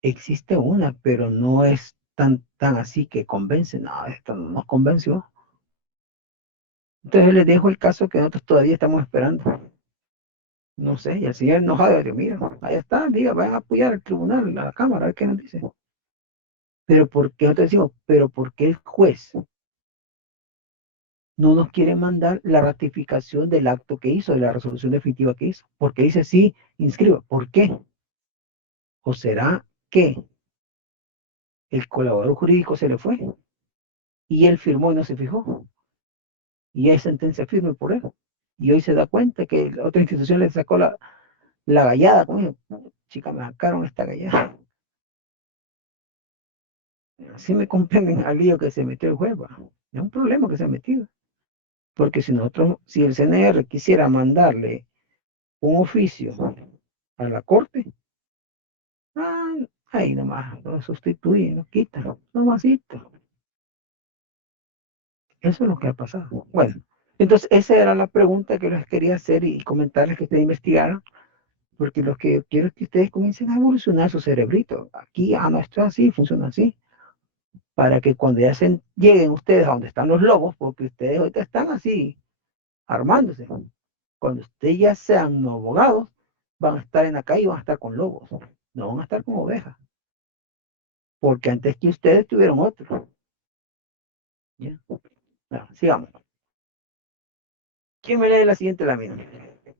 Existe una, pero no es tan así que convence. No, esto no nos convenció. Entonces les dejo el caso que nosotros todavía estamos esperando. No sé, y el señor enojado dice, mira, ahí está, diga, vayan a apoyar al tribunal, a la cámara, a ver qué nos dice. Pero ¿por qué nosotros decimos? Pero ¿por qué el juez no nos quiere mandar la ratificación del acto que hizo, de la resolución definitiva que hizo? Porque dice, sí, inscriba. ¿Por qué? ¿O será que el colaborador jurídico se le fue y él firmó y no se fijó? Y hay sentencia firme por él. Y hoy se da cuenta que la otra institución le sacó la gallada. Como chica, me sacaron esta gallada. Así me comprenden al lío que se metió el juez. Es un problema que se ha metido. Porque si el CNR quisiera mandarle un oficio a la corte, ahí nomás lo sustituye, lo quita, nomasito. Eso es lo que ha pasado. Bueno, entonces esa era la pregunta que les quería hacer y comentarles que ustedes investigaron, porque lo que quiero es que ustedes comiencen a evolucionar su cerebrito. Aquí, no, esto es así, funciona así, para que cuando ya lleguen ustedes a donde están los lobos, porque ustedes ahorita están así, armándose. Cuando ustedes ya sean abogados, van a estar en la calle y van a estar con lobos, no van a estar con ovejas, porque antes que ustedes tuvieron otro. ¿Ya? Bueno, sigamos. ¿Quién me lee la siguiente lámina?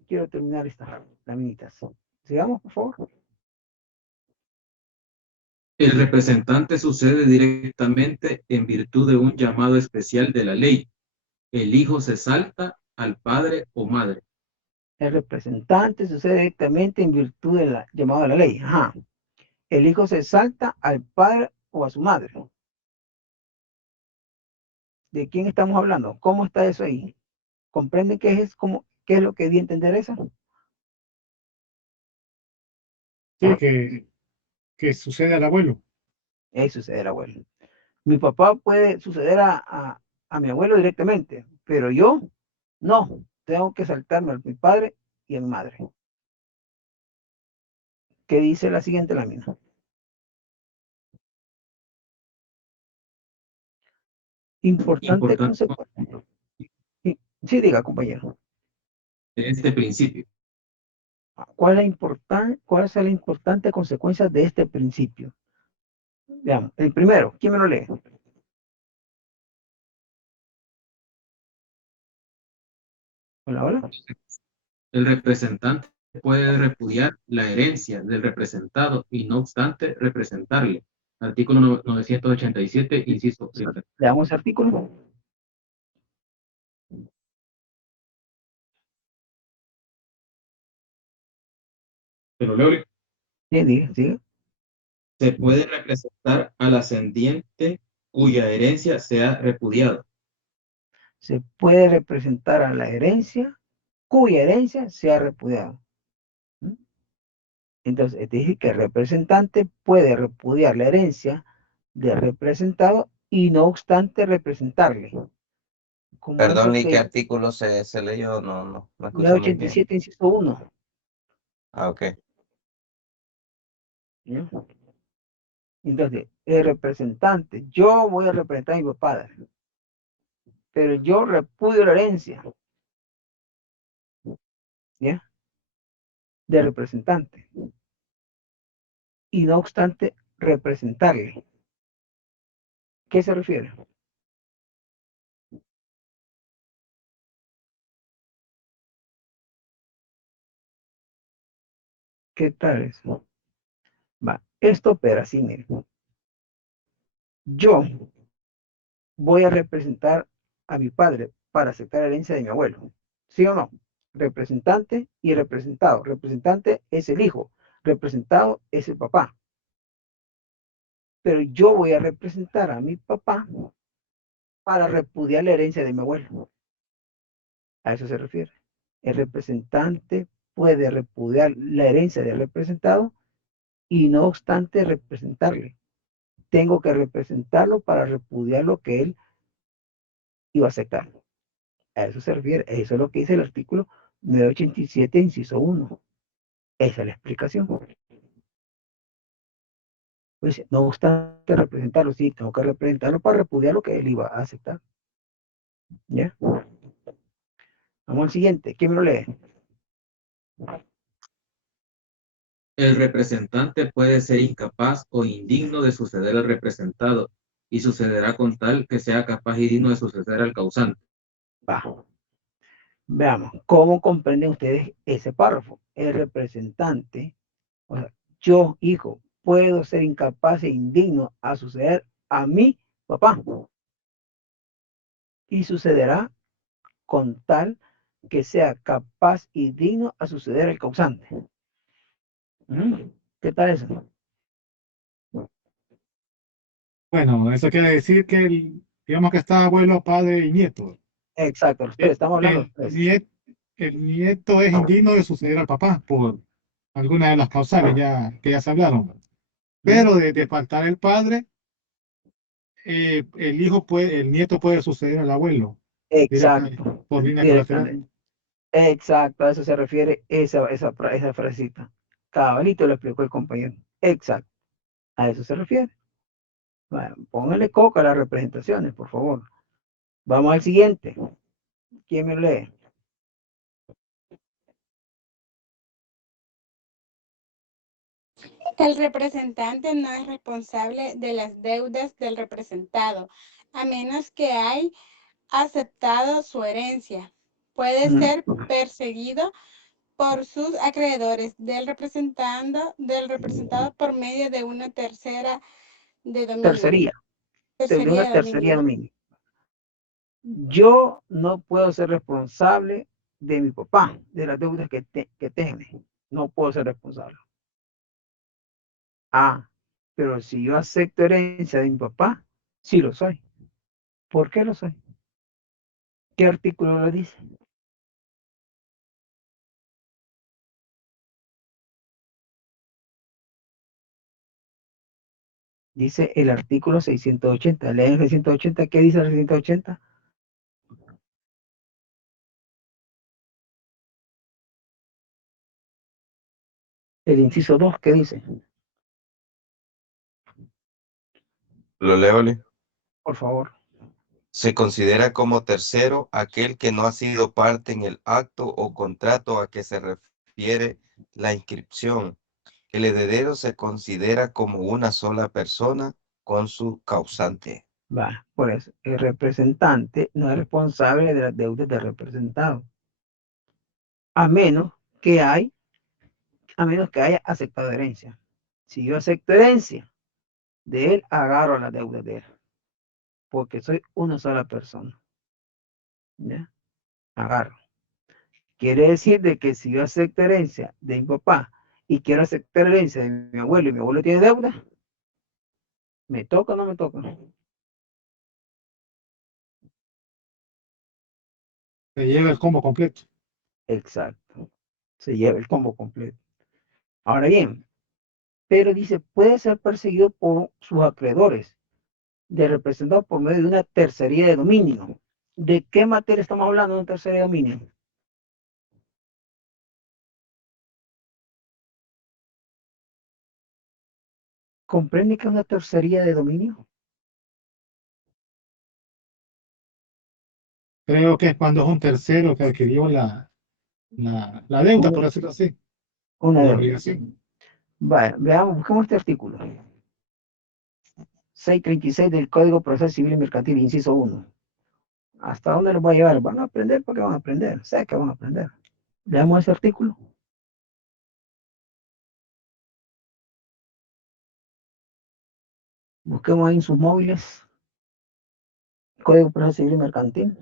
Quiero terminar estas laminitas. Sigamos, por favor. El representante sucede directamente en virtud de un llamado especial de la ley. El hijo se salta al padre o madre. El representante sucede directamente en virtud del llamado de la ley. Ajá. El hijo se salta al padre o a su madre. ¿De quién estamos hablando? ¿Cómo está eso ahí? ¿Comprenden qué es, qué es lo que di a entender eso? Sí, que sucede al abuelo. Eso sucede al abuelo. Mi papá puede suceder a mi abuelo directamente, pero yo no. Tengo que saltarme a mi padre y a mi madre. ¿Qué dice la siguiente lámina? Importante consecuencia. Sí, diga, compañero. De este principio. ¿Cuál es la importante consecuencia de este principio? Veamos, el primero, ¿quién me lo lee? Hola, hola. El representante puede repudiar la herencia del representado y no obstante representarle. Artículo 987, inciso primero. Veamos el artículo. Pero leo. Sí. Se puede representar al ascendiente cuya herencia sea repudiado. Se puede representar a la herencia cuya herencia sea repudiada. Entonces, dice que el representante puede repudiar la herencia del representado y no obstante representarle. Como Perdón, ¿y qué dice artículo se leyó? No escuché muy bien. 987, inciso 1. Ah, ok. ¿Sí? Entonces, el representante, yo voy a representar a mi padre, pero yo repudio la herencia, ¿ya? Del representante. Y no obstante, representarle. ¿Qué se refiere? ¿Qué tal eso? Va, esto opera así, miren. Yo voy a representar a mi padre para aceptar la herencia de mi abuelo. ¿Sí o no? Representante y representado. Representante es el hijo. Representado es el papá. Pero yo voy a representar a mi papá para repudiar la herencia de mi abuelo. A eso se refiere. El representante puede repudiar la herencia del representado y no obstante representarle. Tengo que representarlo para repudiar lo que él iba a aceptar. A eso se refiere. Eso es lo que dice el artículo 987, inciso 1. Esa es la explicación. Pues, no obstante representarlo, sí, tengo que representarlo para repudiar lo que él iba a aceptar. ¿Ya? Vamos al siguiente. ¿Quién me lo lee? El representante puede ser incapaz o indigno de suceder al representado y sucederá con tal que sea capaz y digno de suceder al causante. Va. Veamos, ¿cómo comprenden ustedes ese párrafo? El representante, o sea, yo, hijo, puedo ser incapaz e indigno a suceder a mi papá. Y sucederá con tal que sea capaz y digno a suceder al causante. ¿Qué tal eso? Bueno, eso quiere decir que digamos que está abuelo, padre y nieto. Exacto, estamos hablando de eso. El nieto es indigno de suceder al papá por alguna de las causales que ya se hablaron. Pero de faltar el padre, el nieto puede suceder al abuelo. Exacto. Por línea colateral. Exacto, a eso se refiere esa frasecita. Cabalito lo explicó el compañero. Exacto, a eso se refiere. Bueno, póngale coca a las representaciones, por favor. Vamos al siguiente. ¿Quién me lee? El representante no es responsable de las deudas del representado, a menos que haya aceptado su herencia. Puede ser perseguido por sus acreedores del representado por medio de una tercera de dominio. Tercería. De una tercería de dominio. Yo no puedo ser responsable de mi papá, de las deudas que tiene. No puedo ser responsable. Ah, pero si yo acepto herencia de mi papá, sí lo soy. ¿Por qué lo soy? ¿Qué artículo lo dice? Dice el artículo 680. Lee el 680. ¿Qué dice el 680? El inciso 2, ¿qué dice? Lo leo, Lee. Por favor. Se considera como tercero aquel que no ha sido parte en el acto o contrato a que se refiere la inscripción. El heredero se considera como una sola persona con su causante. Va, por eso, el representante no es responsable de las deudas del representado, a menos que haya aceptado herencia. Si yo acepto herencia de él, agarro la deuda de él, porque soy una sola persona. ¿Ya? Agarro. Quiere decir de que si yo acepto herencia de mi papá y quiero aceptar herencia de mi abuelo y mi abuelo tiene deuda, ¿me toca o no me toca? Se lleva el combo completo. Exacto. Se lleva el combo completo. Ahora bien, pero dice, puede ser perseguido por sus acreedores, de representado por medio de una tercería de dominio. ¿De qué materia estamos hablando de una tercería de dominio? ¿Comprende que es una tercería de dominio? Creo que es cuando es un tercero que adquirió la deuda, por decirlo así. Una La deuda. obligación. Vale, veamos, buscamos este artículo. 636 del Código Procesal Civil y Mercantil, inciso 1. ¿Hasta dónde los voy a llevar? ¿Van a aprender? ¿Por qué van a aprender? Sé que van a aprender. Veamos ese artículo. Busquemos ahí en sus móviles. Código Procesal Civil y Mercantil.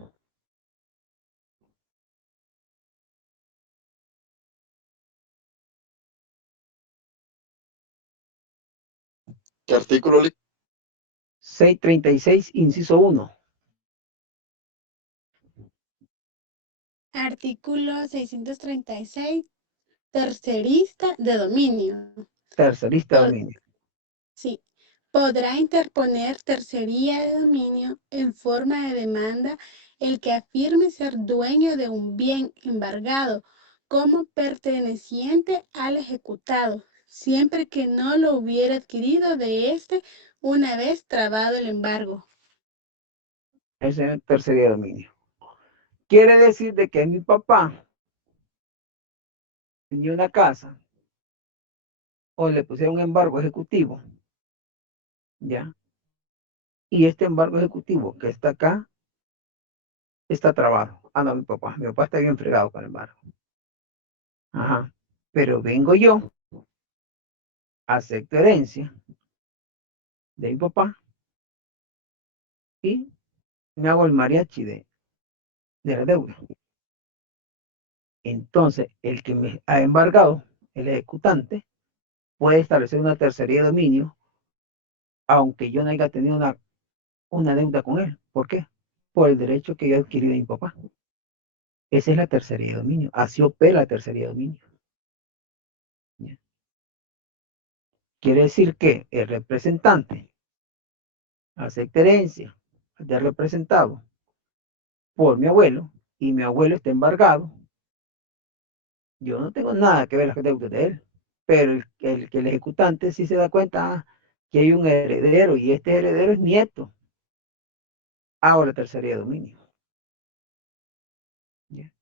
¿Qué artículo, Lee? 636, inciso 1. Artículo 636, tercerista de dominio. Tercerista de dominio. Sí. Podrá interponer tercería de dominio en forma de demanda el que afirme ser dueño de un bien embargado como perteneciente al ejecutado, siempre que no lo hubiera adquirido de éste una vez trabado el embargo. Ese es el tercería de dominio. Quiere decir de que mi papá tenía una casa o le pusieron un embargo ejecutivo, ¿ya? Y este embargo ejecutivo que está acá está trabado. Ah, no, mi papá está bien fregado con el embargo. Ajá. Pero vengo yo, acepto herencia de mi papá y me hago el mariachi de la deuda. Entonces, el que me ha embargado, el ejecutante, puede establecer una tercería de dominio, aunque yo no haya tenido una deuda con él. ¿Por qué? Por el derecho que yo he adquirido de mi papá. Esa es la tercería de dominio. Así opera la tercería de dominio. ¿Ya? Quiere decir que el representante acepta herencia de representado por mi abuelo y mi abuelo está embargado. Yo no tengo nada que ver las deudas de él, pero el ejecutante sí se da cuenta que hay un heredero y este heredero es nieto. Ahora tercería de dominio. ¿Ya?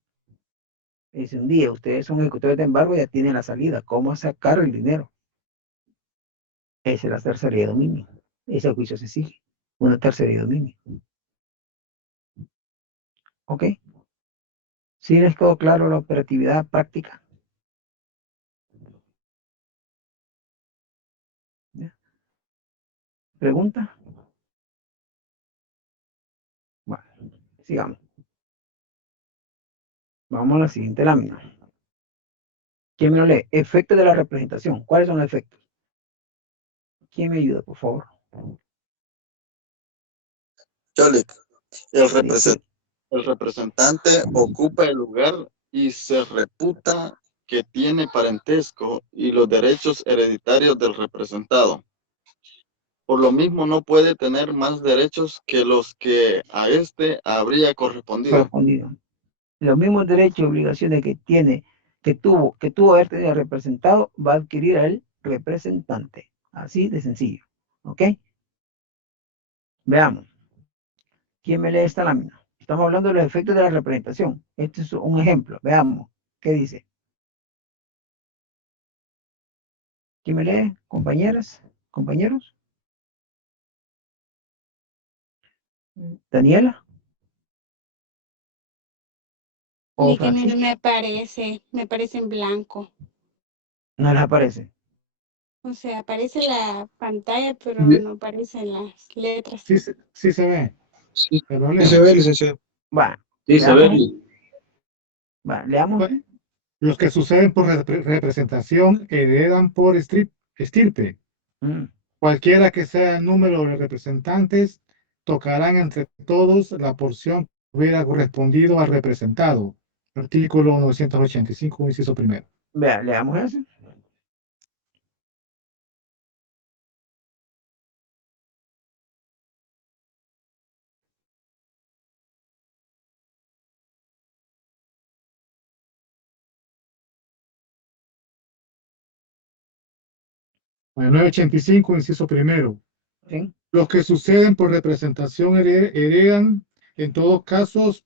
Dice un día, ustedes son ejecutores de embargo, ya tienen la salida. ¿Cómo sacar el dinero? Esa es la tercería de dominio. Ese juicio se sigue. Una tercería de dominio. ¿Ok? ¿Sí les quedó claro la operatividad práctica? ¿Ya? ¿Pregunta? Bueno, sigamos. Vamos a la siguiente lámina. ¿Quién me lo lee? Efectos de la representación. ¿Cuáles son los efectos? ¿Quién me ayuda, por favor? Cholik, el representante ocupa el lugar y se reputa que tiene parentesco y los derechos hereditarios del representado. Por lo mismo no puede tener más derechos que los que a éste habría correspondido. Los mismos derechos y obligaciones que tuvo haber tenido representado, va a adquirir el representante. Así de sencillo. ¿Ok? Veamos. ¿Quién me lee esta lámina? Estamos hablando de los efectos de la representación. Este es un ejemplo. Veamos. ¿Qué dice? ¿Quién me lee? ¿Compañeras? ¿Compañeros? ¿Daniela? Y que me parece en blanco. No les aparece. O sea, aparece la pantalla, pero no aparecen las letras. Sí se ve. Sí se ve, licenciado. Va. Sí se ve. Va, leamos. Los que suceden por representación heredan por estirpe. Cualquiera que sea el número de representantes, tocarán entre todos la porción que hubiera correspondido al representado. Artículo 985, inciso primero. Vea, leamos eso. Bueno, 985, inciso primero. ¿Sí? Los que suceden por representación heredan en todos los casos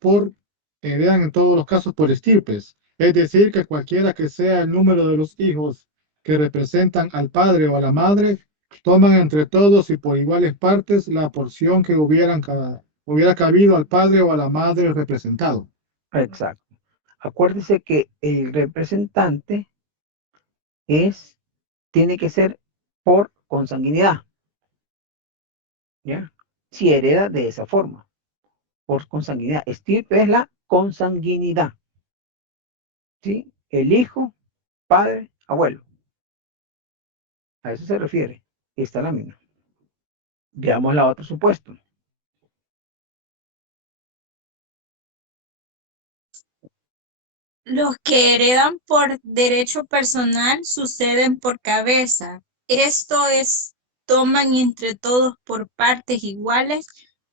por estirpes. Es decir, que cualquiera que sea el número de los hijos que representan al padre o a la madre, toman entre todos y por iguales partes la porción que hubiera cabido al padre o a la madre representado. Exacto. Acuérdese que el representante tiene que ser por consanguinidad. ¿Ya? Si hereda de esa forma, por consanguinidad. Estirpe es la consanguinidad. ¿Sí? El hijo, padre, abuelo. A eso se refiere esta lámina. Veamos la otro supuesto. Los que heredan por derecho personal suceden por cabeza. Esto es, toman entre todos por partes iguales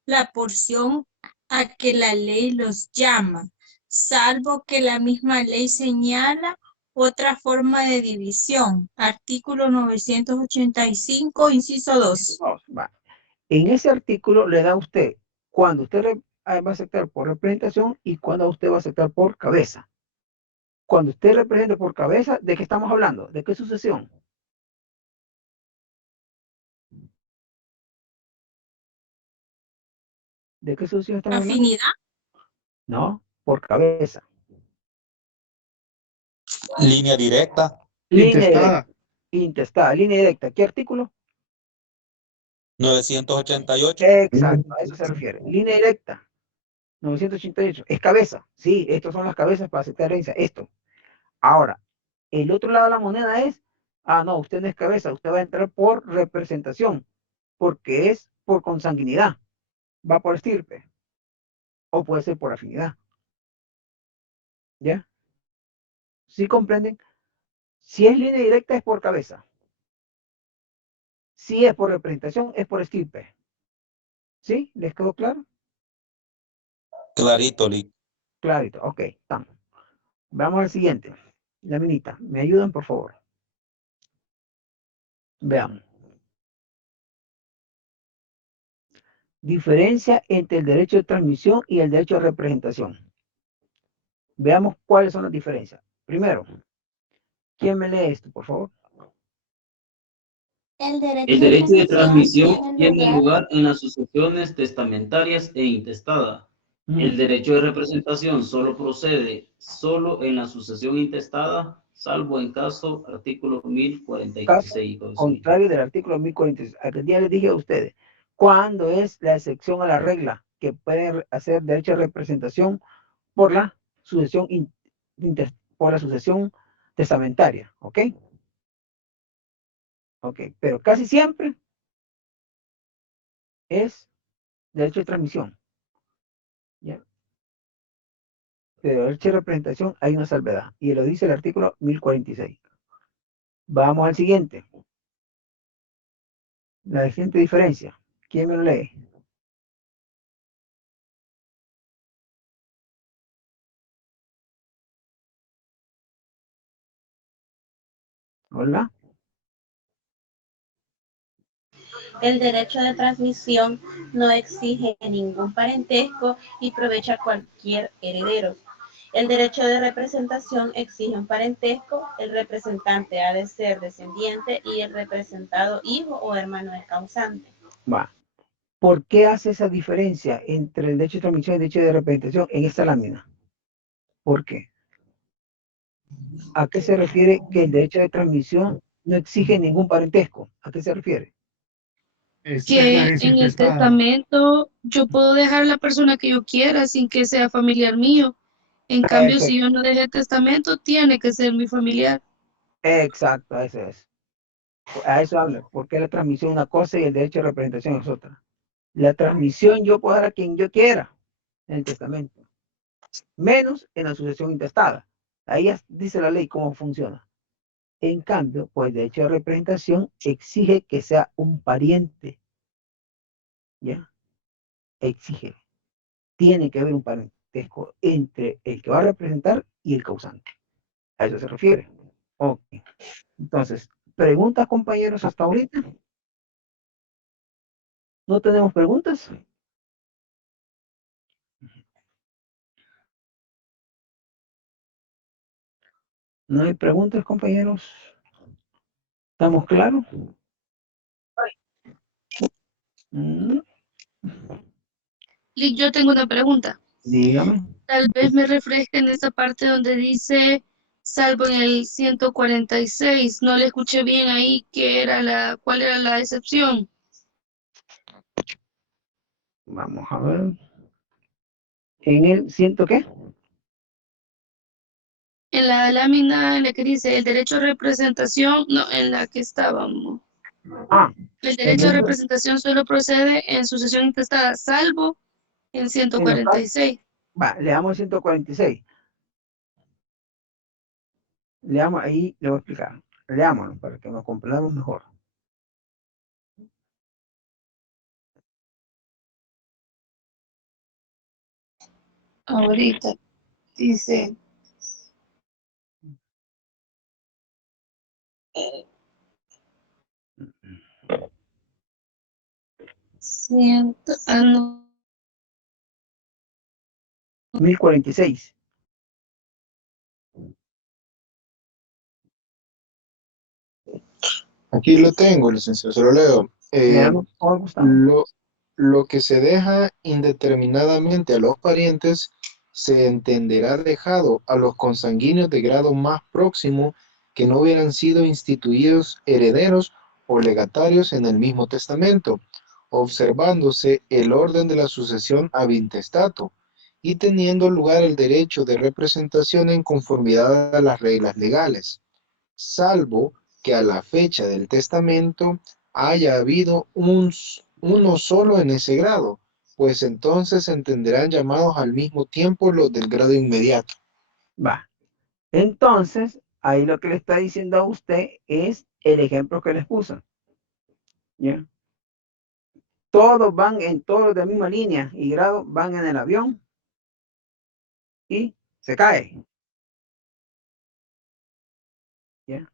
la porción a que la ley los llama, salvo que la misma ley señala otra forma de división. Artículo 985, inciso 2. En ese artículo le da a usted cuando usted va a aceptar por representación y cuando usted va a aceptar por cabeza. Cuando usted representa por cabeza, ¿de qué estamos hablando? ¿De qué sucesión? ¿De qué sucesión estamos hablando? ¿Afinidad? No, por cabeza. Línea directa. Intestada, línea directa. ¿Qué artículo? 988. Exacto, a eso se refiere. Línea directa. 988. Es cabeza. Sí, estas son las cabezas para aceptar herencia. Esto. Ahora, el otro lado de la moneda es, no, usted no es cabeza, usted va a entrar por representación, porque es por consanguinidad. Va por estirpe. O puede ser por afinidad. ¿Ya? ¿Sí comprenden? Si es línea directa es por cabeza. Si es por representación es por estirpe. ¿Sí? ¿Les quedó claro? Clarito, Lic. Clarito, ok, estamos. Vamos al siguiente. Laminita, ¿me ayudan, por favor? Veamos. Diferencia entre el derecho de transmisión y el derecho de representación. Veamos cuáles son las diferencias. Primero, ¿quién me lee esto, por favor? El derecho de transmisión tiene lugar en las sucesiones testamentarias e intestadas. El derecho de representación solo procede en la sucesión intestada, salvo en caso artículo 1046. Contrario del artículo 1046. Aquel día les dije a ustedes, ¿cuándo es la excepción a la regla? que pueden hacer derecho de representación por la sucesión, por la sucesión testamentaria, ¿ok? Ok, pero casi siempre es derecho de transmisión, ¿ya? Pero derecho de representación hay una salvedad, y lo dice el artículo 1046. Vamos al siguiente. La siguiente diferencia. ¿Quién me lo lee? Hola. El derecho de transmisión no exige ningún parentesco y aprovecha cualquier heredero. El derecho de representación exige un parentesco, el representante ha de ser descendiente y el representado hijo o hermano del causante. Va. ¿Por qué hace esa diferencia entre el derecho de transmisión y el derecho de representación en esta lámina? ¿Por qué? ¿A qué se refiere que el derecho de transmisión no exige ningún parentesco? ¿A qué se refiere? Que en el testamento yo puedo dejar a la persona que yo quiera sin que sea familiar mío. En cambio, si yo no dejé testamento, tiene que ser mi familiar. Exacto, eso es. A eso habla. Porque la transmisión es una cosa y el derecho de representación es otra. La transmisión yo puedo dar a quien yo quiera en el testamento, menos en la sucesión intestada. Ahí dice la ley cómo funciona. En cambio, pues el derecho de representación exige que sea un pariente. ¿Ya? Exige. Tiene que haber un parentesco entre el que va a representar y el causante. A eso se refiere. Ok. Entonces, ¿preguntas, compañeros, hasta ahorita? ¿No tenemos preguntas? ¿No hay preguntas, compañeros? ¿Estamos claros? Yo tengo una pregunta. Dígame. Tal vez me refresque en esa parte donde dice, salvo en el 146, no le escuché bien ahí cuál era la excepción. Vamos a ver. ¿En el 100 qué? En la lámina en la que dice el derecho a representación, no, en la que estábamos. El derecho a representación solo procede en sucesión intestada, salvo en 146. Va, leamos el 146. Leamos ahí, le voy a explicar. Leámoslo para que nos comprendamos mejor. Ahorita dice no. 1046. Aquí lo tengo, licenciado, se lo leo. Lo que se deja indeterminadamente a los parientes se entenderá dejado a los consanguíneos de grado más próximo que no hubieran sido instituidos herederos o legatarios en el mismo testamento, observándose el orden de la sucesión ab intestato y teniendo lugar el derecho de representación en conformidad a las reglas legales, salvo que a la fecha del testamento haya habido uno solo en ese grado, pues entonces se entenderán llamados al mismo tiempo los del grado inmediato. Va. Entonces, ahí lo que le está diciendo a usted es el ejemplo que les puso. ¿Ya? Todos de la misma línea y grado, van en el avión y se cae. ¿Ya?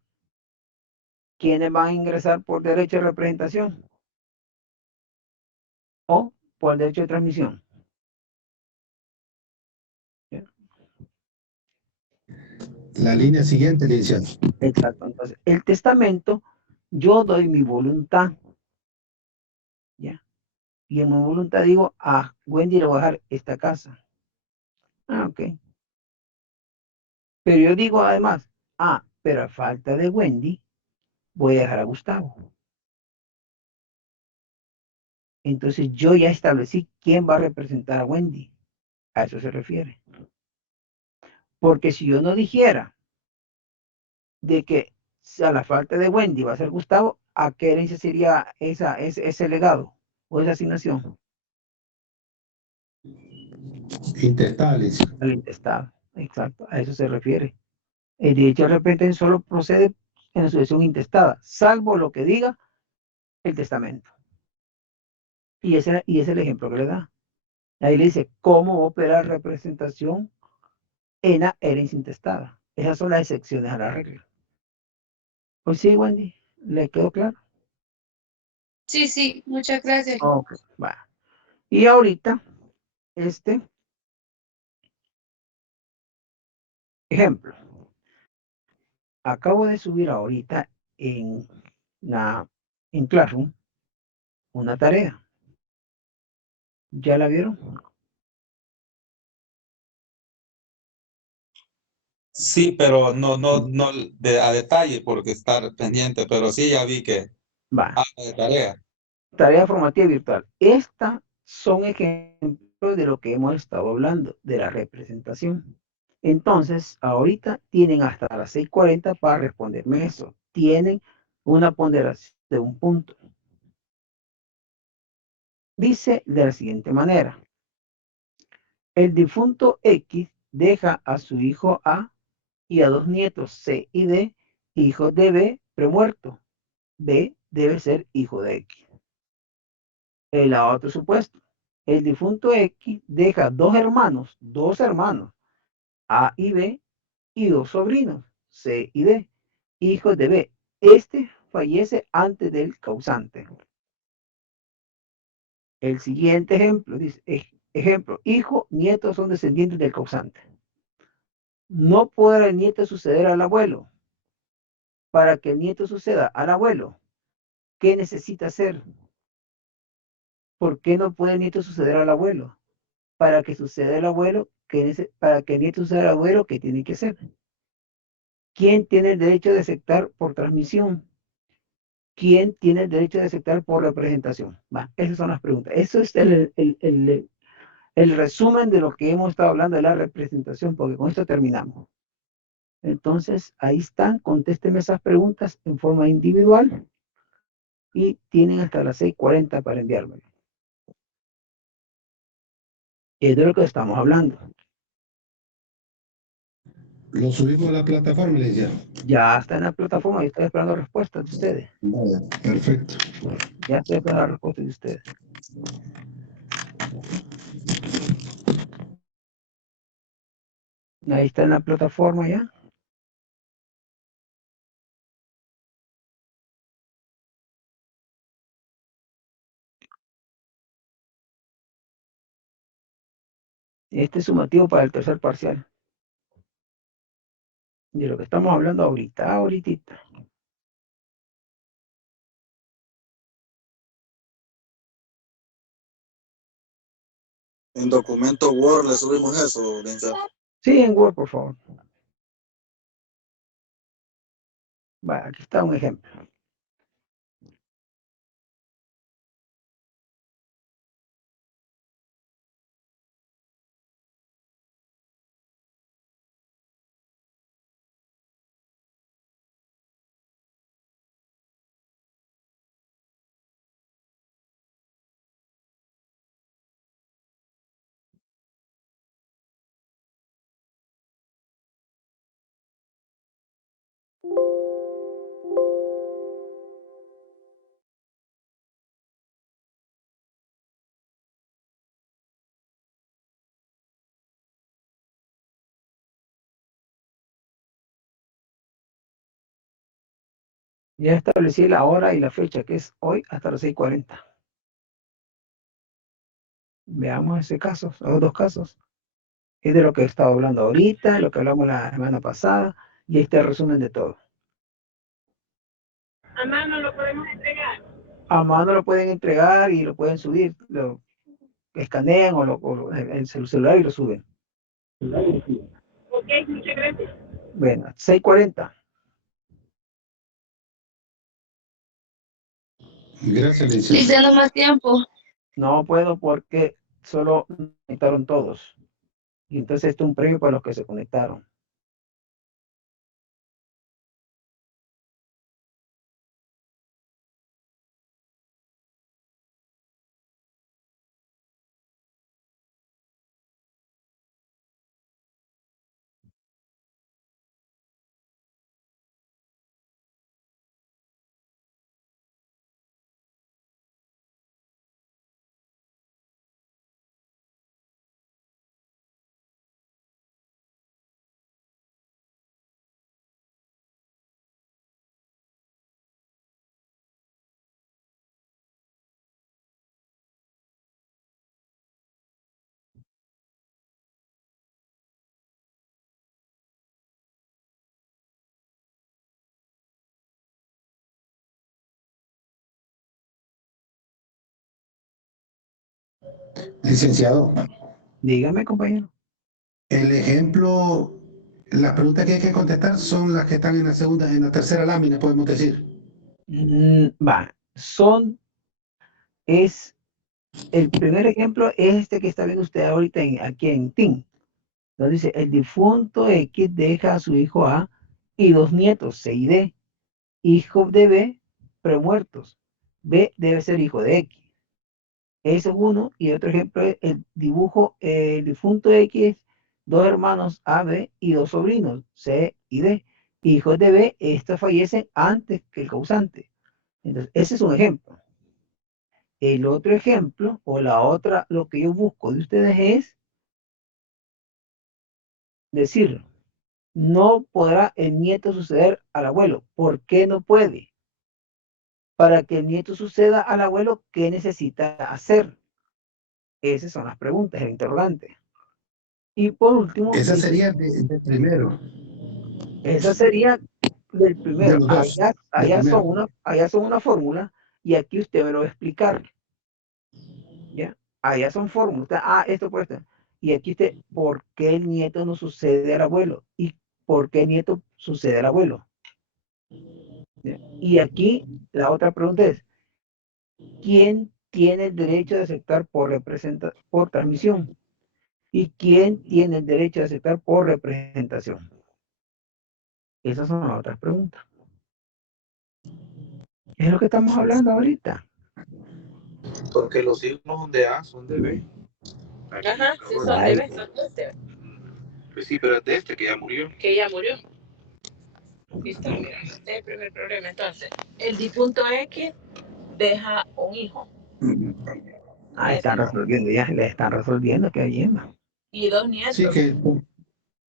¿Quiénes van a ingresar por derecho de representación? O por derecho de transmisión. ¿Ya? La línea siguiente, licenciado. Exacto. Entonces, el testamento, yo doy mi voluntad. ¿Ya? Y en mi voluntad digo, a Wendy le voy a dejar esta casa. Ok. Pero yo digo además, pero a falta de Wendy, voy a dejar a Gustavo. Entonces yo ya establecí quién va a representar a Wendy. A eso se refiere. Porque si yo no dijera de que a la falta de Wendy va a ser Gustavo, ¿a qué herencia sería ese legado o esa asignación? Intestables. Al intestado, exacto, a eso se refiere. El derecho de repente solo procede en la sucesión intestada, salvo lo que diga el testamento. Y ese es el ejemplo que le da. Ahí le dice cómo operar representación en la herencia intestada. Esas son las excepciones a la regla. Pues sí, Wendy, ¿le quedó claro? Sí, sí, muchas gracias. Ok, va. Y ahorita, ejemplo. Acabo de subir ahorita en Classroom una tarea. ¿Ya la vieron? Sí, pero no a detalle porque estar pendiente, pero sí ya vi que Va. de tarea. Tarea formativa virtual. Estas son ejemplos de lo que hemos estado hablando, de la representación. Entonces, ahorita tienen hasta las 6:40 para responderme eso. Tienen una ponderación de 1 punto. Dice de la siguiente manera. El difunto X deja a su hijo A y a 2 nietos C y D, hijos de B premuerto. B debe ser hijo de X. El otro supuesto. El difunto X deja dos hermanos, A y B, y 2 sobrinos, C y D, hijos de B. Este fallece antes del causante. El siguiente ejemplo dice, ejemplo, hijo, nietos son descendientes del causante. No podrá el nieto suceder al abuelo. Para que el nieto suceda al abuelo, ¿qué necesita hacer? ¿Por qué no puede el nieto suceder al abuelo? Para que suceda el abuelo, para que el nieto suceda al abuelo, ¿qué tiene que hacer? ¿Quién tiene el derecho de aceptar por transmisión? ¿Quién tiene el derecho de aceptar por representación? Va, esas son las preguntas. Eso es el resumen de lo que hemos estado hablando de la representación, porque con esto terminamos. Entonces, ahí están, contéstenme esas preguntas en forma individual y tienen hasta las 6:40 para enviármelo. Es de lo que estamos hablando. Lo subimos a la plataforma, le decía. Ya está en la plataforma y estoy esperando respuestas de ustedes. Vaya, perfecto. Ya estoy esperando las respuestas de ustedes. Ahí está en la plataforma ya. Este es sumativo para el tercer parcial. De lo que estamos hablando ahorita. En documento Word le subimos eso, Vincent. Sí, en Word, por favor. Vale, aquí está un ejemplo. Ya establecí la hora y la fecha, que es hoy hasta las 6:40. Veamos ese caso, los dos casos. Es de lo que he estado hablando ahorita, lo que hablamos la semana pasada, y este resumen de todo. A mano lo podemos entregar. A mano lo pueden entregar y lo pueden subir, lo escanean o el celular y lo suben. Ok, muchas gracias. Bueno, 6:40. Gracias, Estoy dando más tiempo. No puedo porque solo conectaron todos. Y entonces esto es un premio para los que se conectaron. Licenciado. Dígame, compañero. El ejemplo, las preguntas que hay que contestar son las que están en la tercera lámina, podemos decir. El primer ejemplo es este que está viendo usted ahorita aquí en TIN. Entonces dice, el difunto X deja a su hijo A y 2 nietos, C y D. Hijo de B, premuertos. B debe ser hijo de X. Ese es uno. Y otro ejemplo es el dibujo, el difunto X, 2 hermanos A, B y 2 sobrinos, C y D. Hijos de B, estos fallecen antes que el causante. Entonces, ese es un ejemplo. El otro ejemplo, o la otra, lo que yo busco de ustedes es decir, no podrá el nieto suceder al abuelo. ¿Por qué no puede? Para que el nieto suceda al abuelo, ¿qué necesita hacer? Esas son las preguntas, el interrogante. Y por último... Esa sería del primero. Esa sería del primero. De los dos. Allá son una fórmula y aquí usted me lo va a explicar. ¿Ya? Allá son fórmulas. Esto puede estar. Y aquí usted, ¿por qué el nieto no sucede al abuelo? ¿Y por qué el nieto sucede al abuelo? ¿Ya? Y aquí la otra pregunta es, ¿quién tiene el derecho de aceptar por transmisión? ¿Y quién tiene el derecho de aceptar por representación? Esas son las otras preguntas. Es lo que estamos hablando ahorita. Porque los hijos no son de A, son de B. Ajá, sí, son de B, son de B. Pues sí, pero es de este que ya murió. Que ya murió. Listo, mira, este es el primer problema. Entonces, el difunto X deja un hijo. Están resolviendo ya, le están resolviendo, que bien. Y 2 nietos.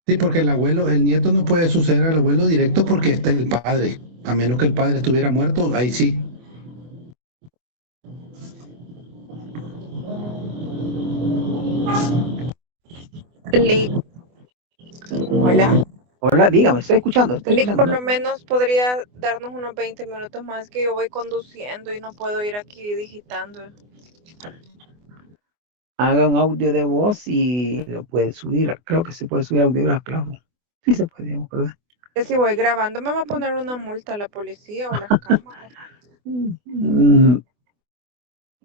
Sí, porque el nieto no puede suceder al abuelo directo porque está el padre. A menos que el padre estuviera muerto, ahí sí. Hola. Hola, dígame, estoy escuchando. Por lo menos podría darnos unos 20 minutos más, que yo voy conduciendo y no puedo ir aquí digitando. Haga un audio de voz y lo puede subir. Creo que se puede subir audio a Clavo. Sí se puede, ¿verdad? Si voy grabando, me va a poner una multa a la policía o las cámaras.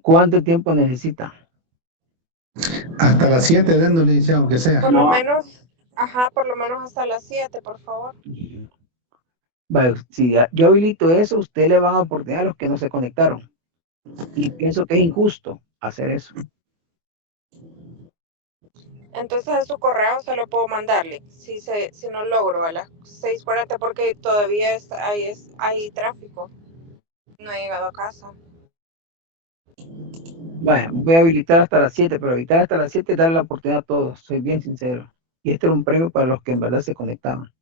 ¿Cuánto tiempo necesita? Hasta las 7, dándole, dice, aunque sea. Por lo menos, por lo menos hasta las 7, por favor. Vale, si yo habilito eso, usted le van a oportunidad a los que no se conectaron. Y pienso que es injusto hacer eso. Entonces a su correo se lo puedo mandarle, si no logro a las 6:40 porque todavía hay tráfico. No he llegado a casa. Bueno, voy a habilitar hasta las 7, pero habilitar hasta las 7 darle la oportunidad a todos, soy bien sincero. Y este era un premio para los que en verdad se conectaban.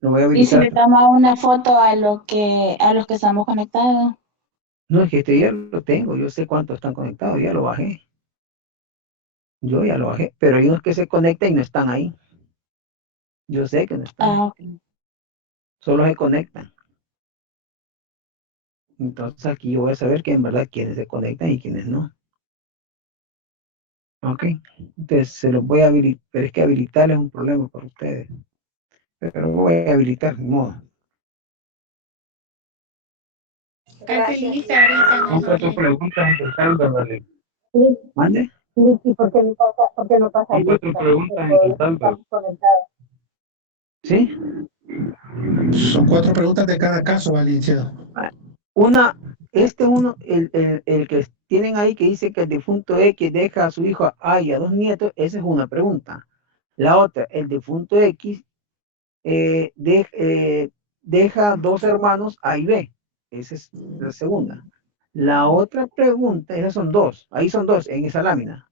Lo voy a habilitar. ¿Y si le toma una foto a los que estamos conectados? No, es que este ya lo tengo, yo sé cuántos están conectados, ya lo bajé. Yo ya lo bajé, pero hay unos que se conectan y no están ahí. Yo sé que no están. Okay. Solo se conectan. Entonces aquí yo voy a saber que en verdad quiénes se conectan y quiénes no. Ok. Entonces se los voy a habilitar, pero es que habilitar es un problema para ustedes. Pero lo voy a habilitar, de modo. Casi lista ahorita. Son 4 preguntas en total, ¿verdad? ¿Mande? Sí, porque no pasa Son 4 preguntas en total, ¿verdad? ¿Sí? Son 4 preguntas de cada caso, Valencia. Uno, el que tienen ahí que dice que el difunto X deja a su hijo A y a 2 nietos, esa es una pregunta. La otra, el difunto X deja 2 hermanos A y B. Esa es la segunda. La otra pregunta, esas son 2, ahí son 2 en esa lámina.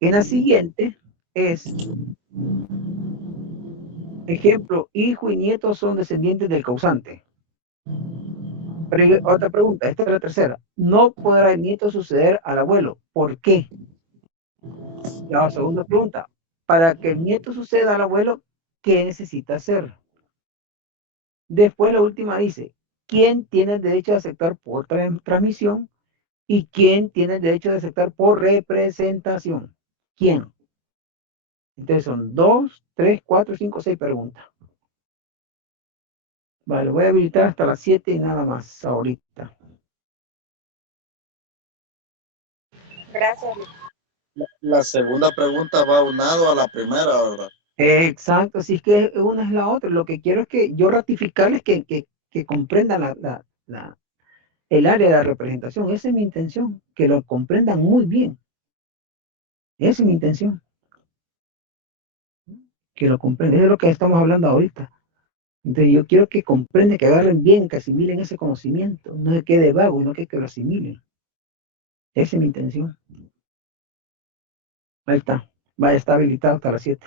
En la siguiente es, ejemplo, hijo y nieto son descendientes del causante. Pero otra pregunta, esta es la tercera. No podrá el nieto suceder al abuelo. ¿Por qué? La segunda pregunta. Para que el nieto suceda al abuelo, ¿qué necesita hacer? Después la última dice, ¿quién tiene el derecho de aceptar por transmisión y quién tiene el derecho de aceptar por representación? ¿Quién? Entonces son 2, 3, 4, 5, 6 preguntas. Vale, voy a habilitar hasta las 7 y nada más ahorita. Gracias. La segunda pregunta va unado a la primera, ¿verdad? Exacto, así es que una es la otra. Lo que quiero es que yo ratificarles que comprendan el área de la representación. Esa es mi intención, que lo comprendan muy bien. Esa es mi intención. Que lo comprendan. Eso es lo que estamos hablando ahorita. Entonces yo quiero que comprendan, que agarren bien, que asimilen ese conocimiento. No se quede vago, sino que lo asimilen. Esa es mi intención. Ahí está. Vaya, está habilitado hasta las 7.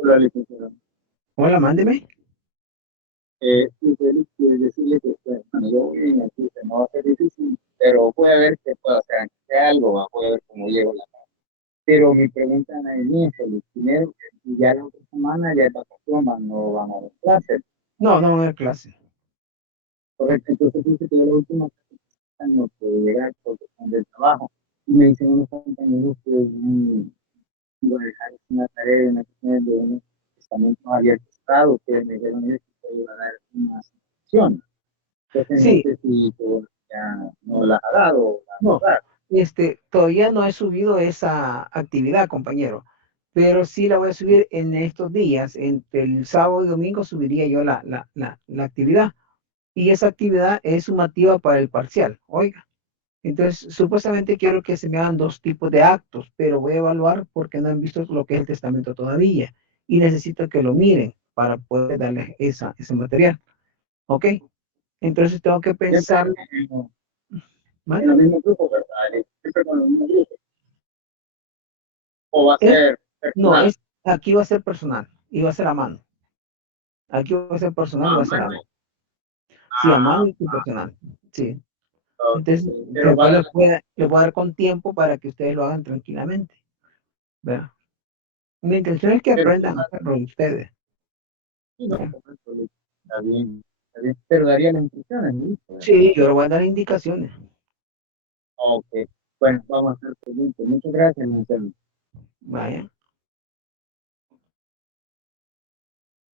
Hola, licenciado. Hola, mándeme. Decirle que, bueno, yo voy en el curso, no va a ser difícil, pero voy a ver qué puedo hacer, aunque sea algo, voy a ver cómo llego la mano. Pero mi pregunta es bien feliz. Primero, ya la otra semana ya es vacación, no van a haber clases. No, no van a haber clases. Correcto, entonces dice que yo la última semana no puedo llegar por cuestión del trabajo. Y me dicen unos compañeros que iba a dejar una tarea, una cuestión de unos testamentos abiertos, que me dijeron ellos que iba a dar una solución. Entonces Sí. no sé si ya no la ha dado o la No, va a dar. todavía no he subido esa actividad, compañero, pero sí la voy a subir en estos días. Entre el sábado y domingo subiría yo la actividad. Y esa actividad es sumativa para el parcial, oiga. Entonces, supuestamente quiero que se me hagan 2 tipos de actos, pero voy a evaluar porque no han visto lo que es el testamento todavía. Y necesito que lo miren para poder darles ese material. ¿Ok? Entonces tengo que pensar. En los mismos grupos, ¿verdad? Siempre con los mismos grupos. ¿O va a ser No, personal? Aquí va a ser personal y va a ser a mano. Aquí va a ser personal y va a ser a mano. Sí, a mano y personal. Sí. Entonces, después le voy a dar con tiempo para que ustedes lo hagan tranquilamente. ¿Verdad? Mi intención es que aprendan a hacerlo ustedes. Está bien, pero daría las instrucciones, ¿no? Sí, yo le voy a dar indicaciones. Ok, bueno, vamos a hacer preguntas. Muchas gracias, Marcelo. Vaya.